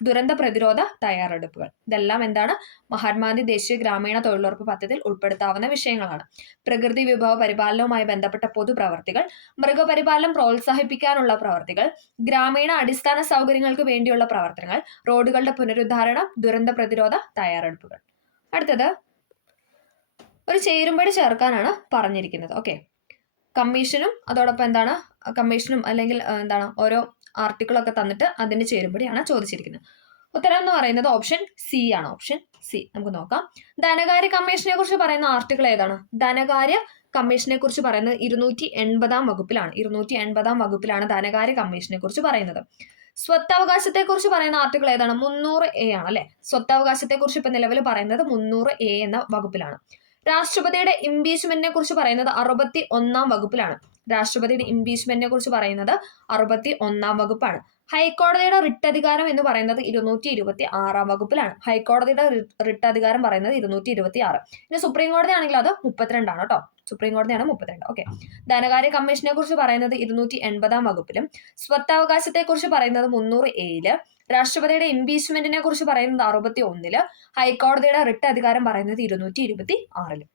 ദുരന്ത പ്രതിരോധ തയ്യാറെടുപ്പുകൾ. ഇതെല്ലാം എന്താണ്? മഹാത്മാഗാന്ധി ദേശീയ ഗ്രാമീണ തൊഴിലുറപ്പ് പദ്ധതിയിൽ ഉൾപ്പെടുത്താവുന്ന വിഷയങ്ങളാണ്. പ്രകൃതി വിഭവ പരിപാലനവുമായി ബന്ധപ്പെട്ട പൊതുപ്രവർത്തികൾ, മൃഗപരിപാലനം പ്രോത്സാഹിപ്പിക്കാനുള്ള പ്രവർത്തികൾ, ഗ്രാമീണ അടിസ്ഥാന സൗകര്യങ്ങൾക്ക് വേണ്ടിയുള്ള പ്രവർത്തനങ്ങൾ, റോഡുകളുടെ പുനരുദ്ധാരണം, ദുരന്ത പ്രതിരോധ തയ്യാറെടുപ്പുകൾ. അടുത്തത്, ഒരു ചേരുംപടി ചേർക്കാനാണ് പറഞ്ഞിരിക്കുന്നത്. ഓക്കെ, കമ്മീഷനും അതോടൊപ്പം എന്താണ് കമ്മീഷനും അല്ലെങ്കിൽ എന്താണ് ഓരോ ആർട്ടിക്കിളൊക്കെ തന്നിട്ട് അതിന്റെ ചേരുംപടിയാണ് ചോദിച്ചിരിക്കുന്നത്. ഉത്തരം എന്ന് പറയുന്നത് ഓപ്ഷൻ സി ആണ്. Option C. നമുക്ക് നോക്കാം. ധനകാര്യ കമ്മീഷനെ കുറിച്ച് പറയുന്ന ആർട്ടിക്കിൾ ഏതാണ്? ധനകാര്യ കമ്മീഷനെ കുറിച്ച് പറയുന്നത് 280 വകുപ്പിലാണ്. 280 വകുപ്പിലാണ് ധനകാര്യ കമ്മീഷനെ കുറിച്ച് പറയുന്നത്. സ്വത്തവകാശത്തെ കുറിച്ച് പറയുന്ന ആർട്ടിക്കിൾ ഏതാണ്? 300A ആണ് അല്ലെ. സ്വത്തവകാശത്തെ കുറിച്ച് ഇപ്പൊ നിലവിൽ പറയുന്നത് 300A എന്ന വകുപ്പിലാണ്. രാഷ്ട്രപതിയുടെ ഇംപീച്ച്മെന്റിനെ കുറിച്ച് പറയുന്നത് 61 വകുപ്പിലാണ്. രാഷ്ട്രപതിയുടെ ഇംപീച്ച്മെന്റിനെ കുറിച്ച് പറയുന്നത് 61 വകുപ്പാണ്. ഹൈക്കോടതിയുടെ റിട്ട് അധികാരം എന്ന് പറയുന്നത് 226 വകുപ്പിലാണ്. ഹൈക്കോടതിയുടെ റിട്ട് അധികാരം പറയുന്നത് 226. പിന്നെ സുപ്രീം കോടതി ആണെങ്കിൽ അത് 32 ആണ് കേട്ടോ. സുപ്രീം കോടതിയാണ് 32. ഓക്കെ. ധനകാര്യ കമ്മീഷനെ കുറിച്ച് പറയുന്നത് 280 വകുപ്പിലും, സ്വത്തവകാശത്തെ കുറിച്ച് പറയുന്നത് 300A, രാഷ്ട്രപതിയുടെ ഇംപീച്ച്മെന്റിനെ കുറിച്ച് പറയുന്നത് 61, ഹൈക്കോടതിയുടെ റിട്ട് അധികാരം പറയുന്നത് 226.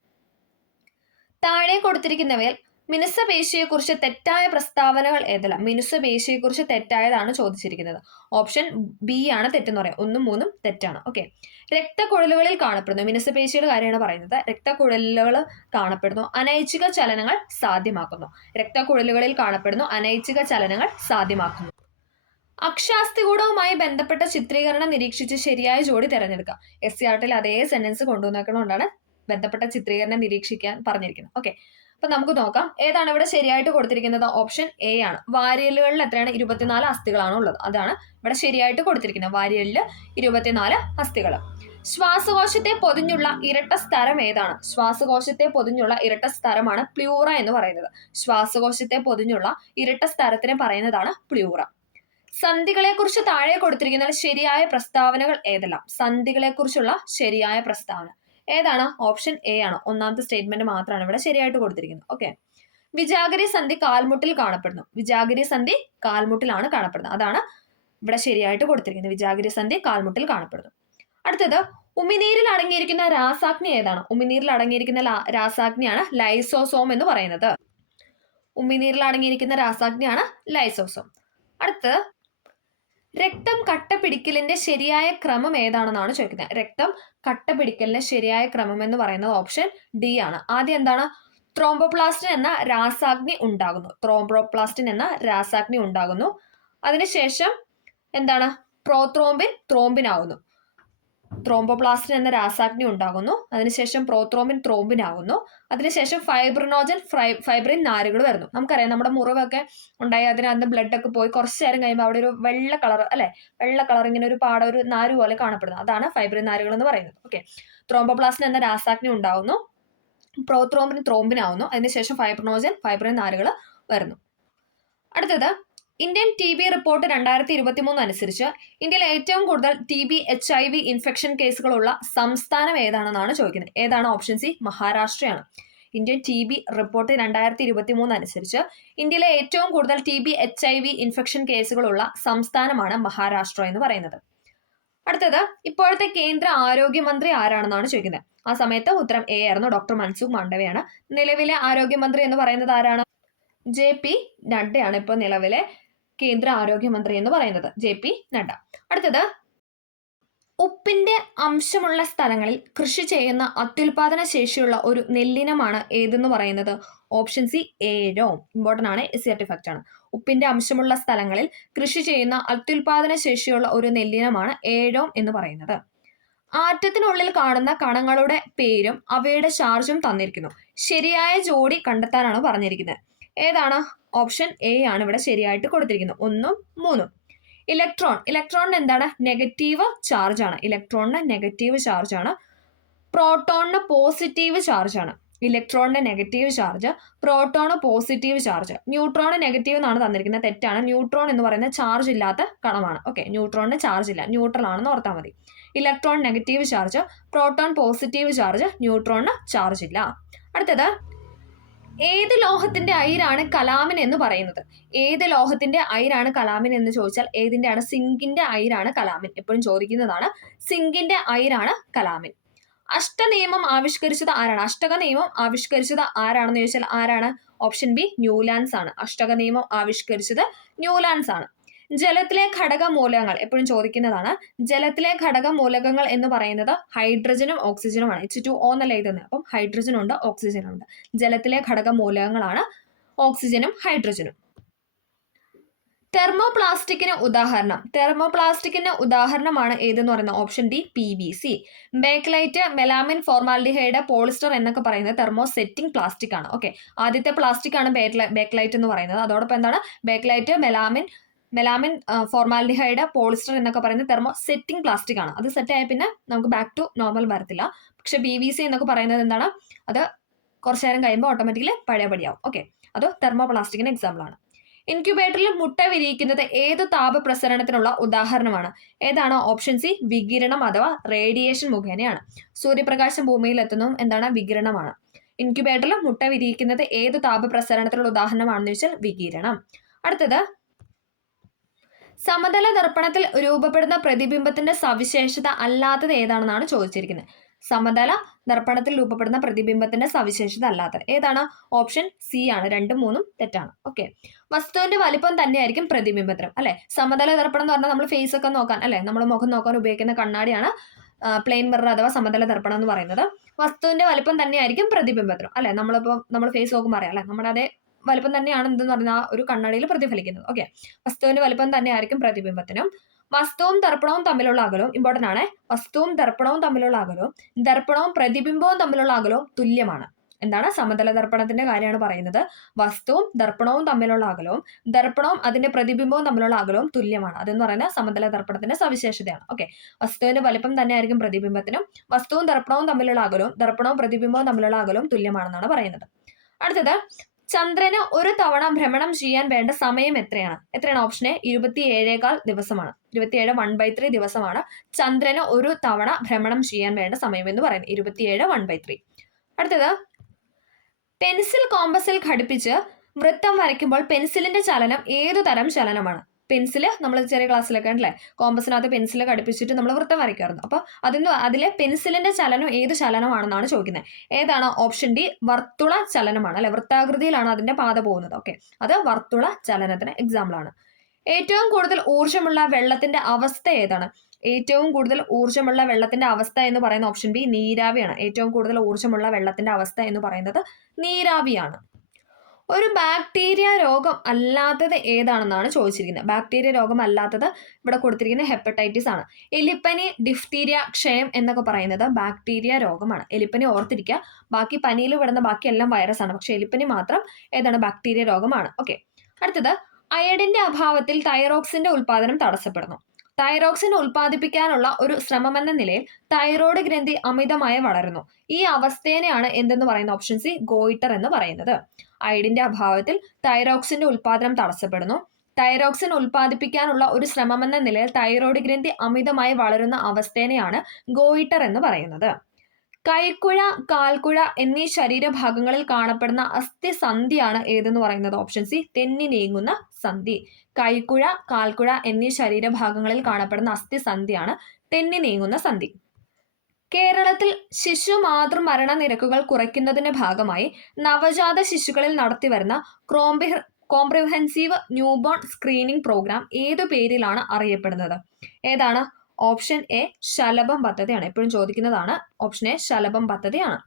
താഴെ കൊടുത്തിരിക്കുന്നവയിൽ മിനുസപേശിയെക്കുറിച്ച് തെറ്റായ പ്രസ്താവനകൾ ഏതെല്ലാം? മിനുസപേശിയെക്കുറിച്ച് തെറ്റായതാണ് ചോദിച്ചിരിക്കുന്നത്. ഓപ്ഷൻ ബി ആണ് തെറ്റെന്ന് പറയാം. 1ഉം 3ഉം തെറ്റാണ്. ഓക്കെ. രക്തക്കുഴലുകളിൽ കാണപ്പെടുന്നു. മിനുസപേശിയുടെ കാര്യമാണ് പറയുന്നത്. രക്തക്കുഴലുകൾ കാണപ്പെടുന്നു, അനൈച്ഛിക ചലനങ്ങൾ സാധ്യമാക്കുന്നു. രക്തക്കുഴലുകളിൽ കാണപ്പെടുന്നു, അനൈച്ഛിക ചലനങ്ങൾ സാധ്യമാക്കുന്നു. അക്ഷാസ്തികൂടവുമായി ബന്ധപ്പെട്ട ചിത്രീകരണം നിരീക്ഷിച്ച് ശരിയായ ജോഡി തിരഞ്ഞെടുക്കുക. SCRTയിൽ അതേ സെന്റൻസ് കൊണ്ടുവന്നേക്കണോണ്ടാണ് ബന്ധപ്പെട്ട ചിത്രീകരണം നിരീക്ഷിക്കാൻ പറഞ്ഞിരിക്കുന്നത്. ഓക്കെ, അപ്പൊ നമുക്ക് നോക്കാം ഏതാണ് ഇവിടെ ശരിയായിട്ട് കൊടുത്തിരിക്കുന്നത്. ഓപ്ഷൻ എ ആണ്. വാരിയലുകളിൽ എത്രയാണ്? 24 അസ്ഥികളാണ് ഉള്ളത്. അതാണ് ഇവിടെ ശരിയായിട്ട് കൊടുത്തിരിക്കുന്നത്. വാരിയലിൽ 24 അസ്ഥികൾ. ശ്വാസകോശത്തെ പൊതിഞ്ഞുള്ള ഇരട്ട സ്ഥലം ഏതാണ്? ശ്വാസകോശത്തെ പൊതിഞ്ഞുള്ള ഇരട്ട സ്ഥലമാണ് പ്ലൂറ എന്ന് പറയുന്നത്. ശ്വാസകോശത്തെ പൊതിഞ്ഞുള്ള ഇരട്ട സ്ഥലത്തിനെ പറയുന്നതാണ് പ്ലൂറ. സന്ധികളെ കുറിച്ച് താഴെ കൊടുത്തിരിക്കുന്ന ശരിയായ പ്രസ്താവനകൾ ഏതെല്ലാം? സന്ധികളെ കുറിച്ചുള്ള ശരിയായ പ്രസ്താവന ഏതാണ്? ഓപ്ഷൻ എ ആണ്. 1ാമത്തെ സ്റ്റേറ്റ്മെന്റ് മാത്രമാണ് ഇവിടെ ശരിയായിട്ട് കൊടുത്തിരിക്കുന്നത്. ഓക്കെ. വിജാഗിരി സന്ധി കാൽമുട്ടിൽ കാണപ്പെടുന്നു. വിജാഗിരി സന്ധി കാൽമുട്ടിലാണ് കാണപ്പെടുന്നത്. അതാണ് ഇവിടെ ശരിയായിട്ട് കൊടുത്തിരിക്കുന്നത്. വിജാഗിരി സന്ധി കാൽമുട്ടിൽ കാണപ്പെടുന്നു. അടുത്തത്, ഉമിനീരിൽ അടങ്ങിയിരിക്കുന്ന രാസാഗ്നി ഏതാണ്? ഉമിനീരിൽ അടങ്ങിയിരിക്കുന്ന രാസാഗ്നിയാണ് ലൈസോസോം എന്ന് പറയുന്നത്. ഉമിനീരിൽ അടങ്ങിയിരിക്കുന്ന രാസാഗ്നിയാണ് ലൈസോസോം. അടുത്ത്, രക്തം കട്ടപിടിക്കലിന്റെ ശരിയായ ക്രമം ഏതാണെന്നാണ് ചോദിക്കുന്നത്. രക്തം കട്ടപിടിക്കലിന്റെ ശരിയായ ക്രമം എന്ന് പറയുന്നത് ഓപ്ഷൻ ഡി ആണ്. ആദ്യം എന്താണ്? ത്രോംബോപ്ലാസ്റ്റിൻ എന്ന രാസാഗ്നി ഉണ്ടാകുന്നു. ത്രോംബോപ്ലാസ്റ്റിൻ എന്ന രാസാഗ്നി ഉണ്ടാകുന്നു. അതിനുശേഷം എന്താണ്? പ്രോത്രോംബിൻ ത്രോംബിൻ ആവുന്നു. ത്രോംബോപ്ലാസ്റ്റിൻ എന്ന രാസാഗ്നി ഉണ്ടാകുന്നു. അതിനുശേഷം പ്രോത്രോംബിൻ ത്രോംബിനാകുന്നു. അതിനുശേഷം ഫൈബ്രിനോജൻ ഫൈബ്രിൻ നാരുകൾ വരുന്നു. നമുക്കറിയാം നമ്മുടെ മുറിവൊക്കെ ഉണ്ടായി അതിനകത്ത് ബ്ലഡ് ഒക്കെ പോയി കുറച്ച് നേരം കഴിയുമ്പോൾ അവിടെ ഒരു വെള്ള കളർ അല്ലെ, വെള്ള കളർ ഇങ്ങനെ ഒരു പാട ഒരു നാര് പോലെ കാണപ്പെടുന്നത്, അതാണ് ഫൈബ്രിൻ നാരുകൾ എന്ന് പറയുന്നത്. ഓക്കെ, ത്രോംബോപ്ലാസ്റ്റിൻ എന്ന രാസാഗ്നി ഉണ്ടാകുന്നു, പ്രോത്രോംബിൻ ത്രോംബിനാവുന്നു. അതിനുശേഷം ഫൈബ്രിനോജൻ ഫൈബ്രിൻ നാരുകൾ വരുന്നു. അടുത്തത് ഇന്ത്യൻ TB റിപ്പോർട്ട് 2023 അനുസരിച്ച് ഇന്ത്യയിൽ ഏറ്റവും കൂടുതൽ TB HIV ഇൻഫെക്ഷൻ കേസുകളുള്ള സംസ്ഥാനം ഏതാണെന്നാണ് ചോദിക്കുന്നത്. ഏതാണ്? ഓപ്ഷൻ സി മഹാരാഷ്ട്രയാണ്. ഇന്ത്യൻ TB റിപ്പോർട്ട് 2023 അനുസരിച്ച് ഇന്ത്യയിലെ ഏറ്റവും കൂടുതൽ TB HIV ഇൻഫെക്ഷൻ കേസുകളുള്ള സംസ്ഥാനമാണ് മഹാരാഷ്ട്ര എന്ന് പറയുന്നത്. അടുത്തത് ഇപ്പോഴത്തെ കേന്ദ്ര ആരോഗ്യമന്ത്രി ആരാണെന്നാണ് ചോദിക്കുന്നത്. ആ സമയത്ത് ഉത്തരം എ ആയിരുന്നു, ഡോക്ടർ മൻസുഖ് മാണ്ഡവ്യയാണ്. നിലവിലെ ആരോഗ്യമന്ത്രി എന്ന് പറയുന്നത് ആരാണ്? JP നഡ്ഡയാണ് ഇപ്പോൾ നിലവിലെ കേന്ദ്ര ആരോഗ്യമന്ത്രി എന്ന് പറയുന്നത്, JP നഡ്ഡ. അടുത്തത് ഉപ്പിന്റെ അംശമുള്ള സ്ഥലങ്ങളിൽ കൃഷി ചെയ്യുന്ന അത്യുൽപാദന ശേഷിയുള്ള ഒരു നെല്ലിനമാണ് ഏതെന്ന് പറയുന്നത്? Option C Ezhome. ഇമ്പോർട്ടൻ്റ് ആണ്, SCRT ഫാക്ട് ആണ്. ഉപ്പിന്റെ അംശമുള്ള സ്ഥലങ്ങളിൽ കൃഷി ചെയ്യുന്ന അത്യുൽപാദന ശേഷിയുള്ള ഒരു നെല്ലിനമാണ് ഏഴോം എന്ന് പറയുന്നത്. ആറ്റത്തിനുള്ളിൽ കാണുന്ന കണങ്ങളുടെ പേരും അവയുടെ ചാർജും തന്നിരിക്കുന്നു. ശരിയായ ജോഡി കണ്ടെത്താനാണ് പറഞ്ഞിരിക്കുന്നത്. ഏതാണ്? ഓപ്ഷൻ എ ആണ് ഇവിടെ ശരിയായിട്ട് കൊടുത്തിരിക്കുന്നത്, 1ഉം 3ഉം. ഇലക്ട്രോണിന് എന്താണ്? നെഗറ്റീവ് ചാർജ് ആണ്. ഇലക്ട്രോണിന് നെഗറ്റീവ് ചാർജ് ആണ്. പ്രോട്ടോണിന് പോസിറ്റീവ് ചാർജ് ആണ്. ഇലക്ട്രോണിന്റെ negative charge, proton positive charge. Neutron negative എന്നാണ് തന്നിരിക്കുന്നത്, തെറ്റാണ്. ന്യൂട്രോൺ എന്ന് പറയുന്നത് ചാർജ് ഇല്ലാത്ത കണമാണ്. ഓക്കെ, ന്യൂട്രോണിന് ചാർജ് ഇല്ല, ന്യൂട്രൽ ആണെന്ന് ഓർത്താൽ മതി. Electron negative charge, proton positive charge, ന്യൂട്രോണിന് ചാർജ് ഇല്ല. അടുത്തത് ഏത് ലോഹത്തിന്റെ അയിരാണ് കലാമിൻ എന്ന് പറയുന്നത്? ഏത് ലോഹത്തിന്റെ അയിരാണ് കലാമിൻ എന്ന് ചോദിച്ചാൽ ഏതിന്റെയാണ്? സിങ്കിന്റെ അയിരാണ് കലാമിൻ. എപ്പോഴും ചോദിക്കുന്നതാണ്. സിങ്കിന്റെ അയിരാണ് കലാമിൻ. അഷ്ടനിയമം ആവിഷ്കരിച്ചത് ആരാണ്? അഷ്ടക നിയമം ആവിഷ്കരിച്ചത് ആരാണെന്ന് ചോദിച്ചാൽ ആരാണ്? ഓപ്ഷൻ ബി ന്യൂലാൻഡ്സ് ആണ്. അഷ്ടക നിയമം ആവിഷ്കരിച്ചത് ന്യൂലാൻഡ്സ് ആണ്. ജലത്തിലെ ഘടക മൂലകങ്ങൾ എപ്പോഴും ചോദിക്കുന്നതാണ്. ജലത്തിലെ ഘടക മൂലകങ്ങൾ എന്ന് പറയുന്നത് ഹൈഡ്രജനും ഓക്സിജനുമാണ്. H2O എന്നല്ല എഴുതുന്നത്. അപ്പം ഹൈഡ്രജൻ ഉണ്ട്, ഓക്സിജൻ ഉണ്ട്. ജലത്തിലെ ഘടക മൂലകങ്ങളാണ് ഓക്സിജനും ഹൈഡ്രജനും. തെർമോപ്ലാസ്റ്റിക്കിന് ഉദാഹരണമാണ് ഏതെന്ന് പറയുന്നത്? Option D PVC. Bakelite, melamine, formaldehyde, polyester എന്നൊക്കെ പറയുന്നത് തെർമോസെറ്റിംഗ് പ്ലാസ്റ്റിക് ആണ്. ഓക്കെ, ആദ്യത്തെ പ്ലാസ്റ്റിക് ആണ് ബേക്ക്ലൈറ്റ് എന്ന് പറയുന്നത്. അതോടൊപ്പം എന്താണ്? ബേക്ക്ലൈറ്റ്, മെലാമിൻ, ഫോർമാൽഡിഹൈഡ്, പോളിസ്റ്റർ എന്നൊക്കെ പറയുന്നത് തെർമോസെറ്റിംഗ് പ്ലാസ്റ്റിക് ആണ്. അത് സെറ്റ് ആയ പിന്നെ നമുക്ക് ബാക്ക് ടു നോർമൽ വരത്തില്ല. പക്ഷെ PVC എന്നൊക്കെ പറയുന്നത് എന്താണ്? അത് കുറച്ചു നേരം കഴിയുമ്പോൾ ഓട്ടോമാറ്റിക്കലി പഴയപടിയാവും. ഓക്കെ, അത് തെർമോപ്ലാസ്റ്റിക്കിന് എക്സാമ്പിൾ ആണ്. ഇൻക്യുബേറ്ററിൽ മുട്ട വിരിയിക്കുന്നത് ഏത് താപപ്രസരണത്തിനുള്ള ഉദാഹരണമാണ്? ഏതാണ്? ഓപ്ഷൻ സി വികിരണം അഥവാ റേഡിയേഷൻ മുഖേനയാണ്. സൂര്യപ്രകാശം ഭൂമിയിൽ എത്തുന്നതും എന്താണ്? വികിരണമാണ്. ഇൻക്യുബേറ്ററിൽ മുട്ട വിരിയിക്കുന്നത് ഏത് താപപ്രസരണത്തിനുള്ള ഉദാഹരണമാണെന്ന് ചോദിച്ചാൽ വികിരണം. അടുത്തത് സമതല ദർപ്പണത്തിൽ രൂപപ്പെടുന്ന പ്രതിബിംബത്തിന്റെ സവിശേഷത അല്ലാത്തത് ഏതാണെന്നാണ് ചോദിച്ചിരിക്കുന്നത്. സമതല ദർപ്പണത്തിൽ രൂപപ്പെടുന്ന പ്രതിബിംബത്തിന്റെ സവിശേഷത അല്ലാത്തത് ഏതാണ്? ഓപ്ഷൻ സി ആണ്. 2ഉം 3ഉം തെറ്റാണ്. ഓക്കെ, വസ്തുവിന്റെ വലിപ്പം തന്നെയായിരിക്കും പ്രതിബിംബത്തിനും. അല്ലെ, സമതല ദർപ്പണം എന്ന് പറഞ്ഞാൽ നമ്മൾ ഫേസ് ഒക്കെ നോക്കാൻ അല്ലെ, നമ്മൾ മുഖം നോക്കാൻ ഉപയോഗിക്കുന്ന കണ്ണാടിയാണ് പ്ലെയിൻ മിറർ അഥവാ സമതല ദർപ്പണം എന്ന് പറയുന്നത്. വസ്തുവിന്റെ വലിപ്പം തന്നെയായിരിക്കും പ്രതിബിംബത്തിനും. അല്ലെ, നമ്മൾ ഫേസ് നോക്കുമ്പോൾ അറിയാം അല്ലെ, നമ്മുടെ അതേ വലിപ്പം തന്നെയാണ് എന്തെന്ന് പറഞ്ഞാൽ ഒരു കണ്ണാടിയിൽ പ്രതിഫലിക്കുന്നത്. ഓക്കെ, വസ്തുവിന്റെ വലിപ്പം തന്നെയായിരിക്കും പ്രതിബിംബത്തിനും. വസ്തുവും ദർപ്പണവും തമ്മിലുള്ള അകലവും ഇമ്പോർട്ടന്റ് ആണ്. വസ്തുവും ദർപ്പണവും തമ്മിലുള്ള അകലവും ദർപ്പണവും പ്രതിബിംബവും തമ്മിലുള്ള അകലവും തുല്യമാണ്. എന്താണ്? സമതല ദർപ്പണത്തിന്റെ കാര്യമാണ് പറയുന്നത്. വസ്തുവും ദർപ്പണവും തമ്മിലുള്ള അകലവും ദർപ്പണവും അതിന്റെ പ്രതിബിംബവും തമ്മിലുള്ള അകലവും തുല്യമാണ്. അതെന്ന് പറയുന്നത് സമതല ദർപ്പണത്തിന്റെ സവിശേഷതയാണ്. ഓക്കെ, വസ്തുവിന്റെ വലിപ്പം തന്നെയായിരിക്കും പ്രതിബിംബത്തിനും. വസ്തുവും ദർപ്പണവും തമ്മിലുള്ള അകലവും ദർപ്പണവും പ്രതിബിംബവും തമ്മിലുള്ള അകലവും തുല്യമാണെന്നാണ് പറയുന്നത്. അടുത്തത് ചന്ദ്രന് ഒരു തവണ ഭ്രമണം ചെയ്യാൻ വേണ്ട സമയം എത്രയാണ്? ഓപ്ഷൻ എ 27 ദിവസമാണ്. 27 1/3 ദിവസമാണ് ചന്ദ്രന് ഒരു തവണ ഭ്രമണം ചെയ്യാൻ വേണ്ട സമയം എന്ന് പറയുന്നത്. 27 1/3. അടുത്തത് പെൻസിൽ കോമ്പസിൽ ഘടിപ്പിച്ച് വൃത്തം വരയ്ക്കുമ്പോൾ പെൻസിലിന്റെ ചലനം ഏതു തരം ചലനമാണ്? പെൻസില് നമ്മൾ ചെറിയ ക്ലാസ്സിലൊക്കെ ഉണ്ടല്ലേ, കോമ്പസിനകത്ത് പെൻസിൽ ഘടിപ്പിച്ചിട്ട് നമ്മൾ വൃത്തം വരയ്ക്കാറുണ്ട്. അപ്പോൾ അതിലെ പെൻസിലിന്റെ ചലനം ഏത് ചലനമാണെന്നാണ് ചോദിക്കുന്നത്. ഏതാണ്? ഓപ്ഷൻ ഡി വർത്തുള ചലനമാണ്. അല്ലെ, വൃത്താകൃതിയിലാണ് അതിന്റെ പാത പോകുന്നത്. ഓക്കെ, അത് വർത്തുള ചലനത്തിന് എക്സാമ്പിൾ ആണ്. ഏറ്റവും കൂടുതൽ ഊർജ്ജമുള്ള വെള്ളത്തിന്റെ അവസ്ഥ ഏതാണ്? ഏറ്റവും കൂടുതൽ ഊർജ്ജമുള്ള വെള്ളത്തിന്റെ അവസ്ഥ എന്ന് പറയുന്ന ഓപ്ഷൻ ബി നീരാവിയാണ്. ഏറ്റവും കൂടുതൽ ഊർജ്ജമുള്ള വെള്ളത്തിന്റെ അവസ്ഥ എന്ന് പറയുന്നത് നീരാവിയാണ്. ഒരു ബാക്ടീരിയ രോഗം അല്ലാത്തത് ഏതാണെന്നാണ് ചോദിച്ചിരിക്കുന്നത്. ബാക്ടീരിയ രോഗം അല്ലാത്തത് ഇവിടെ കൊടുത്തിരിക്കുന്നത് ഹെപ്പറ്റൈറ്റിസ് ആണ്. എലിപ്പനി, ഡിഫ്തീരിയ, ക്ഷയം എന്നൊക്കെ പറയുന്നത് ബാക്ടീരിയ രോഗമാണ്. എലിപ്പനി ഓർത്തിരിക്കുക, ബാക്കി പനിയിൽ വിടുന്ന ബാക്കിയെല്ലാം വൈറസ് ആണ്, പക്ഷെ എലിപ്പനി മാത്രം ഏതാണ് ബാക്ടീരിയ രോഗമാണ്. ഓക്കെ, അടുത്തത് അയഡിന്റെ അഭാവത്തിൽ തൈറോക്സിന്റെ ഉൽപാദനം തടസ്സപ്പെടുന്നു. തൈറോക്സിൻ ഉൽപ്പാദിപ്പിക്കാനുള്ള ഒരു ശ്രമമെന്ന നിലയിൽ തൈറോയ്ഡ് ഗ്രന്ഥി അമിതമായി വളരുന്നു. ഈ അവസ്ഥേനെയാണ് എന്തെന്ന് പറയുന്നത്? ഓപ്ഷൻ സി, ഗോയിറ്റർ എന്ന് പറയുന്നത്. അയഡിന്റെ അഭാവത്തിൽ തൈറോക്സിന്റെ ഉൽപാദനം തടസ്സപ്പെടുന്നു. തൈറോക്സിൻ ഉൽപ്പാദിപ്പിക്കാനുള്ള ഒരു ശ്രമമെന്ന നിലയിൽ തൈറോയ്ഡ് ഗ്രന്ഥി അമിതമായി വളരുന്ന അവസ്ഥേനെയാണ് ഗോയിറ്റർ എന്ന് പറയുന്നത്. കൈക്കുഴ, കാൽക്കുഴ എന്നീ ശരീരഭാഗങ്ങളിൽ കാണപ്പെടുന്ന അസ്ഥിസന്ധിയാണ് ഏതെന്ന് പറയുന്നത്? ഓപ്ഷൻ സി, തെന്നി നീങ്ങുന്ന സന്ധി. കൈക്കുഴ, കാൽക്കുഴ എന്നീ ശരീരഭാഗങ്ങളിൽ കാണപ്പെടുന്ന അസ്ഥിസന്ധിയാണ് തെന്നി നീങ്ങുന്ന സന്ധി. കേരളത്തിൽ ശിശു മാതൃമരണ നിരക്കുകൾ കുറയ്ക്കുന്നതിന്റെ ഭാഗമായി നവജാത ശിശുക്കളിൽ നടത്തിവരുന്ന കോംപ്രിഹെൻസീവ് ന്യൂബോൺ സ്ക്രീനിംഗ് പ്രോഗ്രാം ഏതു പേരിലാണ് അറിയപ്പെടുന്നത്? ഏതാണ്? ഓപ്ഷൻ എ, ശലഭം പദ്ധതിയാണ്. എപ്പോഴും ചോദിക്കുന്നതാണ്. ഓപ്ഷൻ എ, ശലഭം പദ്ധതിയാണ്.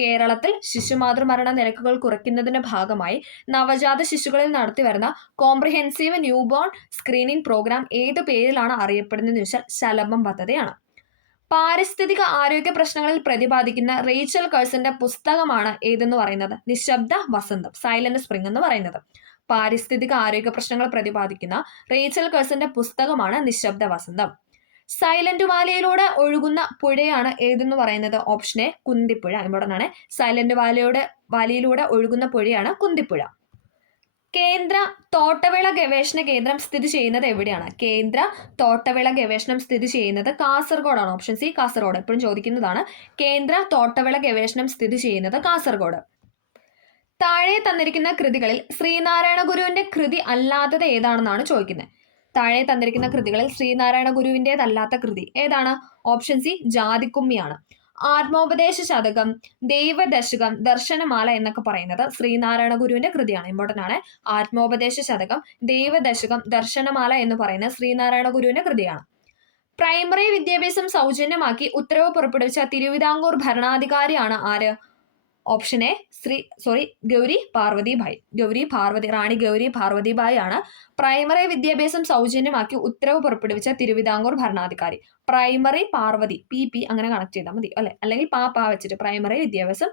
കേരളത്തിൽ ശിശുമാതൃമരണ നിരക്കുകൾ കുറയ്ക്കുന്നതിന്റെ ഭാഗമായി നവജാത ശിശുക്കളിൽ നടത്തിവരുന്ന കോംപ്രിഹെൻസീവ് ന്യൂബോൺ സ്ക്രീനിംഗ് പ്രോഗ്രാം ഏതു പേരിലാണ് അറിയപ്പെടുന്നതെന്ന് ചോദിച്ചാൽ ശലഭം പദ്ധതിയാണ്. പാരിസ്ഥിതിക ആരോഗ്യ പ്രശ്നങ്ങളിൽ പ്രതിപാദിക്കുന്ന റേച്ചൽ കഴ്സന്റെ പുസ്തകമാണ് ഏതെന്ന് പറയുന്നത്? നിശബ്ദ വസന്തം, സൈലന്റ് സ്പ്രിംഗ് എന്ന് പറയുന്നത്. പാരിസ്ഥിതിക ആരോഗ്യ പ്രശ്നങ്ങൾ പ്രതിപാദിക്കുന്ന റേച്ചൽ കഴ്സന്റെ പുസ്തകമാണ് നിശബ്ദ വസന്തം. സൈലന്റ് വാലിയിലൂടെ ഒഴുകുന്ന പുഴയാണ് ഏതെന്ന് പറയുന്നത്? Option A, Kunthipuzha. ഇമ്പോർട്ടൻ്റ് ആണ്. സൈലന്റ് വാലിയിലൂടെ ഒഴുകുന്ന പുഴയാണ് കുന്തിപ്പുഴ. കേന്ദ്ര തോട്ടവിള ഗവേഷണ കേന്ദ്രം സ്ഥിതി ചെയ്യുന്നത് എവിടെയാണ്? കേന്ദ്ര തോട്ടവിള ഗവേഷണം സ്ഥിതി ചെയ്യുന്നത് കാസർഗോഡാണ്. Option C, Kasaragod. എപ്പോഴും ചോദിക്കുന്നതാണ്. കേന്ദ്ര തോട്ടവിള ഗവേഷണം സ്ഥിതി ചെയ്യുന്നത് കാസർഗോഡ്. താഴെ തന്നിരിക്കുന്ന കൃതികളിൽ ശ്രീനാരായണ ഗുരുവിന്റെ കൃതി അല്ലാത്തത് ഏതാണെന്നാണ് ചോദിക്കുന്നത്. താഴെ തന്നിരിക്കുന്ന കൃതികളിൽ ശ്രീനാരായണ ഗുരുവിൻ്റെതല്ലാത്ത കൃതി ഏതാണ്? Option C, ജാതിക്കുമ്മിയാണ്. ആത്മോപദേശ ശതകം, ദൈവദശകം, ദർശനമാല എന്നൊക്കെ പറയുന്നത് ശ്രീനാരായണ ഗുരുവിന്റെ കൃതിയാണ്. ഇമ്പോർട്ടൻ്റ് ആണ്. ആത്മോപദേശ ശതകം, ദൈവദശകം, ദർശനമാല എന്ന് പറയുന്നത് ശ്രീനാരായണ ഗുരുവിന്റെ കൃതിയാണ്. പ്രൈമറി വിദ്യാഭ്യാസം സൗജന്യമാക്കി ഉത്തരവ് പുറപ്പെടുവിച്ച തിരുവിതാംകൂർ ഭരണാധികാരിയാണ് ആര്? ഓപ്ഷൻ എ, റാണി ഗൗരി പാർവതിബായി ആണ് പ്രൈമറി വിദ്യാഭ്യാസം സൗജന്യമാക്കി ഉത്തരവ് പുറപ്പെടുവിച്ച തിരുവിതാംകൂർ ഭരണാധികാരി. പ്രൈമറി പാർവതി, പി അങ്ങനെ കണക്ട് ചെയ്താൽ മതി അല്ലെ, അല്ലെങ്കിൽ പാ വെച്ചിട്ട് പ്രൈമറി വിദ്യാഭ്യാസം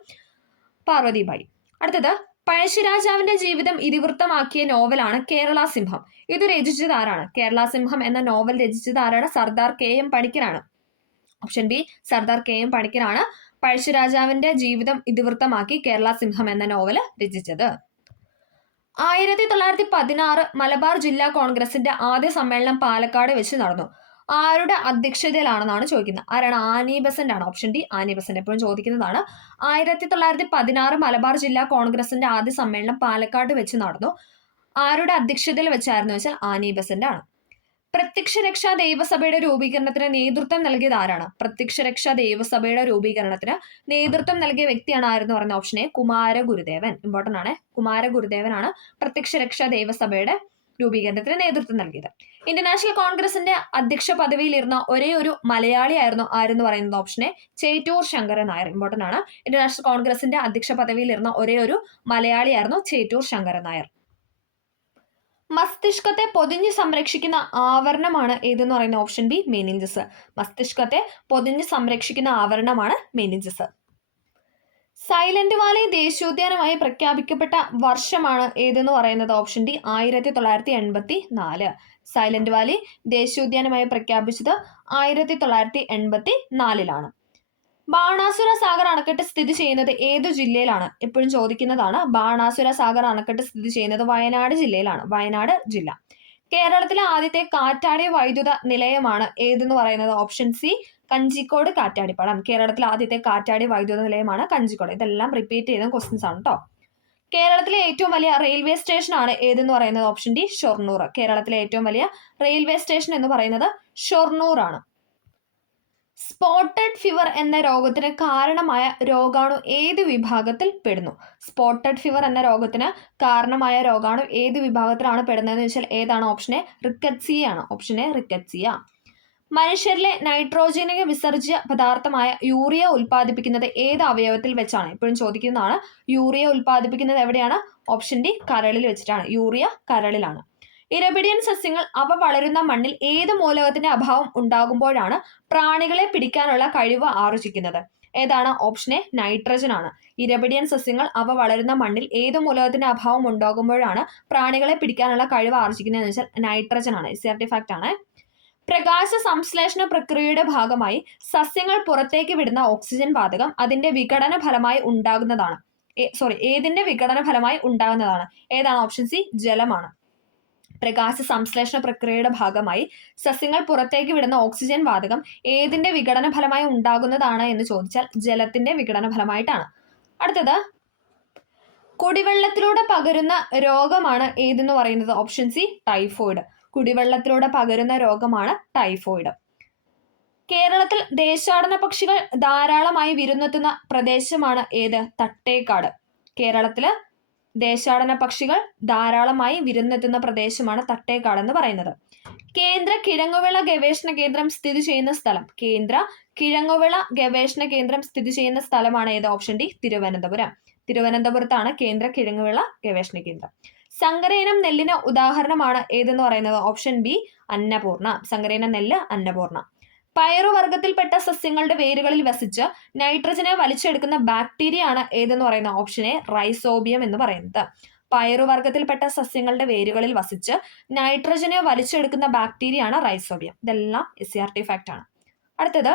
പാർവതിബായി. അടുത്തത് പഴശ്ശിരാജാവിന്റെ ജീവിതം ഇതിവൃത്തമാക്കിയ നോവലാണ് കേരള സിംഹം. ഇത് രചിച്ചത് ആരാണ്? കേരള സിംഹം എന്ന നോവൽ രചിച്ചത് ആരാണ്? സർദാർ കെ.എം. പണിക്കരാണ്. Option B, Sardar K M. പണിക്കരാണ് പഴശ്ശിരാജാവിന്റെ ജീവിതം ഇതിവൃത്തമാക്കി കേരള സിംഹം എന്ന നോവൽ രചിച്ചത്. 1916 മലബാർ ജില്ലാ കോൺഗ്രസിന്റെ ആദ്യ സമ്മേളനം പാലക്കാട് വെച്ച് നടന്നു. ആരുടെ അധ്യക്ഷതയിലാണെന്നാണ് ചോദിക്കുന്നത്? ആരാണ്? ആനി ബസന്റ് ആണ്. Option D, Annie Besant. എപ്പോഴും ചോദിക്കുന്നതാണ്. 1916 മലബാർ ജില്ലാ കോൺഗ്രസിന്റെ ആദ്യ സമ്മേളനം പാലക്കാട് വെച്ച് നടന്നു. ആരുടെ അധ്യക്ഷതയിൽ വെച്ചായിരുന്നു വെച്ചാൽ ആനി ബസന്റ് ആണ്. പ്രത്യക്ഷരക്ഷാ ദേവസഭയുടെ രൂപീകരണത്തിന് നേതൃത്വം നൽകിയത് ആരാണ്? പ്രത്യക്ഷരക്ഷാ ദേവസഭയുടെ രൂപീകരണത്തിന് നേതൃത്വം നൽകിയ വ്യക്തിയാണ് ആരെന്ന് പറയുന്ന? Option A, Kumaragurudevan. ഇമ്പോർട്ടൻ്റ് ആണ്. കുമാരഗുരുദേവനാണ് പ്രത്യക്ഷരക്ഷാ ദേവസഭയുടെ രൂപീകരണത്തിന് നേതൃത്വം നൽകിയത്. ഇന്ത്യൻ നാഷണൽ കോൺഗ്രസിന്റെ അധ്യക്ഷ പദവിയിലിരുന്ന ഒരേ ഒരു മലയാളിയായിരുന്നു ആരെന്ന് പറയുന്നത്? Option A, Chettur Sankaran Nair. Important ആണ്. ഇന്ത്യൻ നാഷണൽ കോൺഗ്രസിന്റെ അധ്യക്ഷ പദവിയിലിരുന്ന ഒരേ ഒരു മലയാളിയായിരുന്നു ചേറ്റൂർ ശങ്കരൻ നായർ. മസ്തിഷ്കത്തെ പൊതിഞ്ഞ് സംരക്ഷിക്കുന്ന ആവരണമാണ് ഏതെന്ന് പറയുന്ന? Option B, meninges. മസ്തിഷ്കത്തെ പൊതിഞ്ഞ് സംരക്ഷിക്കുന്ന ആവരണമാണ് മെനിഞ്ചസ്. സൈലന്റ് വാലി ദേശീയോദ്യാനമായി പ്രഖ്യാപിക്കപ്പെട്ട വർഷമാണ് ഏതെന്ന് പറയുന്നത്? Option D, 1984. സൈലന്റ് വാലി ദേശീയോദ്യാനമായി പ്രഖ്യാപിച്ചത് 1984. ബാണാസുര സാഗർ അണക്കെട്ട് സ്ഥിതി ചെയ്യുന്നത് ഏതു ജില്ലയിലാണ്? എപ്പോഴും ചോദിക്കുന്നതാണ്. ബാണാസുര സാഗർ അണക്കെട്ട് സ്ഥിതി ചെയ്യുന്നത് വയനാട് ജില്ലയിലാണ്. വയനാട് ജില്ല. കേരളത്തിലെ ആദ്യത്തെ കാറ്റാടി വൈദ്യുത നിലയമാണ് ഏതെന്ന് പറയുന്നത്? ഓപ്ഷൻ സി, കഞ്ചിക്കോട് കാറ്റാടിപ്പാടം. കേരളത്തിലെ ആദ്യത്തെ കാറ്റാടി വൈദ്യുത നിലയമാണ് കഞ്ചിക്കോട്. ഇതെല്ലാം റിപ്പീറ്റ് ചെയ്യുന്ന ക്വസ്റ്റ്യൻസ് ആണ് കേട്ടോ. കേരളത്തിലെ ഏറ്റവും വലിയ റെയിൽവേ സ്റ്റേഷൻ ആണ് ഏതെന്ന് പറയുന്നത്? Option D, Shoranur. കേരളത്തിലെ ഏറ്റവും വലിയ റെയിൽവേ സ്റ്റേഷൻ എന്ന് പറയുന്നത് ഷൊർണൂർ ആണ്. സ്പോട്ടഡ് ഫീവർ എന്ന രോഗത്തിന് കാരണമായ രോഗാണു ഏത് വിഭാഗത്തിൽ പെടുന്നു? സ്പോട്ടഡ് ഫീവർ എന്ന രോഗത്തിന് കാരണമായ രോഗാണു ഏത് വിഭാഗത്തിലാണ് പെടുന്നതെന്ന് വെച്ചാൽ ഏതാണ്? ഓപ്ഷൻ എ, റിക്കറ്റ്സിയ ആണ്. Option A, rickettsia. മനുഷ്യരിലെ നൈട്രോജനിക വിസർജ്യ പദാർത്ഥമായ യൂറിയ ഉൽപ്പാദിപ്പിക്കുന്നത് ഏത് അവയവത്തിൽ വെച്ചാണ്? എപ്പോഴും ചോദിക്കുന്നതാണ്. യൂറിയ ഉൽപ്പാദിപ്പിക്കുന്നത് എവിടെയാണ്? ഓപ്ഷൻ ഡി കരളിൽ വെച്ചിട്ടാണ്. യൂറിയ കരളിലാണ്. ഇരപിടിയൻ സസ്യങ്ങൾ അവ വളരുന്ന മണ്ണിൽ ഏത് മൂലകത്തിന്റെ അഭാവം ഉണ്ടാകുമ്പോഴാണ് പ്രാണികളെ പിടിക്കാനുള്ള കഴിവ് ആർജിക്കുന്നത്? ഏതാണ്? ഓപ്ഷൻ എ നൈട്രജൻ ആണ്. ഇരപിടിയൻ സസ്യങ്ങൾ അവ വളരുന്ന മണ്ണിൽ ഏത് മൂലകത്തിന്റെ അഭാവം ഉണ്ടാകുമ്പോഴാണ് പ്രാണികളെ പിടിക്കാനുള്ള കഴിവ് ആർജിക്കുന്നതെന്ന് വെച്ചാൽ നൈട്രജൻ ആണ്. എസ്ആർടി ഫാക്ട് ആണ്. പ്രകാശ സംശ്ലേഷണ പ്രക്രിയയുടെ ഭാഗമായി സസ്യങ്ങൾ പുറത്തേക്ക് വിടുന്ന ഓക്സിജൻ വാതകം അതിന്റെ വിഘടന ഫലമായി ഉണ്ടാകുന്നതാണ്. ഏതിന്റെ വിഘടന ഫലമായി ഉണ്ടാകുന്നതാണ്? ഏതാണ്? ഓപ്ഷൻ സി ജലമാണ്. പ്രകാശ സംശ്ലേഷണ പ്രക്രിയയുടെ ഭാഗമായി സസ്യങ്ങൾ പുറത്തേക്ക് വിടുന്ന ഓക്സിജൻ വാതകം ഏതിന്റെ വിഘടന ഫലമായി ഉണ്ടാകുന്നതാണ് എന്ന് ചോദിച്ചാൽ ജലത്തിന്റെ വിഘടന ഫലമായിട്ടാണ്. അടുത്തത്, കുടിവെള്ളത്തിലൂടെ പകരുന്ന രോഗമാണ് ഏതെന്ന് പറയുന്നത്? Option C typhoid. കുടിവെള്ളത്തിലൂടെ പകരുന്ന രോഗമാണ് ടൈഫോയിഡ്. കേരളത്തിൽ ദേശാടന പക്ഷികൾ ധാരാളമായി വിരുന്നെത്തുന്ന പ്രദേശമാണ് ഏത്? തട്ടേക്കാട്. കേരളത്തില് ദേശാടന പക്ഷികൾ ധാരാളമായി വിരുന്നെത്തുന്ന പ്രദേശമാണ് തട്ടേക്കാട് എന്ന് പറയുന്നത്. കേന്ദ്ര കിഴങ്ങുവിള ഗവേഷണ കേന്ദ്രം സ്ഥിതി ചെയ്യുന്ന സ്ഥലം? കേന്ദ്ര കിഴങ്ങുവിള ഗവേഷണ കേന്ദ്രം സ്ഥിതി ചെയ്യുന്ന സ്ഥലമാണ് ഏത്? Option D Thiruvananthapuram. തിരുവനന്തപുരത്താണ് കേന്ദ്ര കിഴങ്ങുവിള ഗവേഷണ കേന്ദ്രം. സങ്കരയിനം നെല്ലിന് ഉദാഹരണമാണ് ഏതെന്ന് പറയുന്നത്? Option B Annapurna. സങ്കരയിനം നെല്ല് അന്നപൂർണ. പയറുവർഗത്തിൽപ്പെട്ട സസ്യങ്ങളുടെ വേരുകളിൽ വസിച്ച് നൈട്രജനെ വലിച്ചെടുക്കുന്ന ബാക്ടീരിയ ആണ് ഏതെന്ന് പറയുന്നത്? ഓപ്ഷൻ എ റൈസോബിയം എന്ന് പറയുന്നത്. പയറുവർഗത്തിൽപ്പെട്ട സസ്യങ്ങളുടെ വേരുകളിൽ വസിച്ച് നൈട്രജനെ വലിച്ചെടുക്കുന്ന ബാക്ടീരിയ ആണ് റൈസോബിയം. ഇതെല്ലാം എസ്ആർടി ഫാക്ട് ആണ്. അടുത്തത്,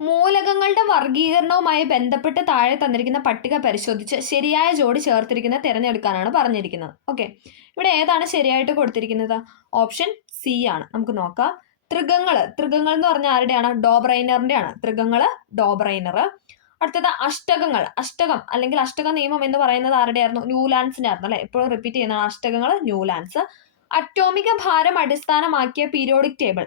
മൂലകങ്ങളുടെ വർഗീകരണവുമായി ബന്ധപ്പെട്ട് താഴെ തന്നിരിക്കുന്ന പട്ടിക പരിശോധിച്ച് ശരിയായ ജോഡി ചേർത്തിരിക്കുന്നത് തിരഞ്ഞെടുക്കാനാണ് പറഞ്ഞിരിക്കുന്നത്. ഓക്കെ, ഇവിടെ ഏതാണ് ശരിയായിട്ട് കൊടുത്തിരിക്കുന്നത്? ഓപ്ഷൻ സി ആണ്. നമുക്ക് നോക്കാം. തൃഗങ്ങൾ എന്ന് പറഞ്ഞാൽ ആരുടെയാണ്? ഡോബ്രൈനറിന്റെ ആണ്. തൃഗങ്ങള് ഡോബ്രൈനർ. അടുത്തത് അഷ്ടകങ്ങൾ. അഷ്ടകം അല്ലെങ്കിൽ അഷ്ടക നിയമം എന്ന് പറയുന്നത് ആരുടെയായിരുന്നു? ന്യൂലാൻഡ്സിന്റെ ആയിരുന്നു അല്ലെ. എപ്പോഴും റിപ്പീറ്റ് ചെയ്യുന്നതാണ് അഷ്ടകങ്ങൾ, ന്യൂലാൻഡ്സ്. അറ്റോമിക ഭാരം അടിസ്ഥാനമാക്കിയ പീരിയോഡിക് ടേബിൾ.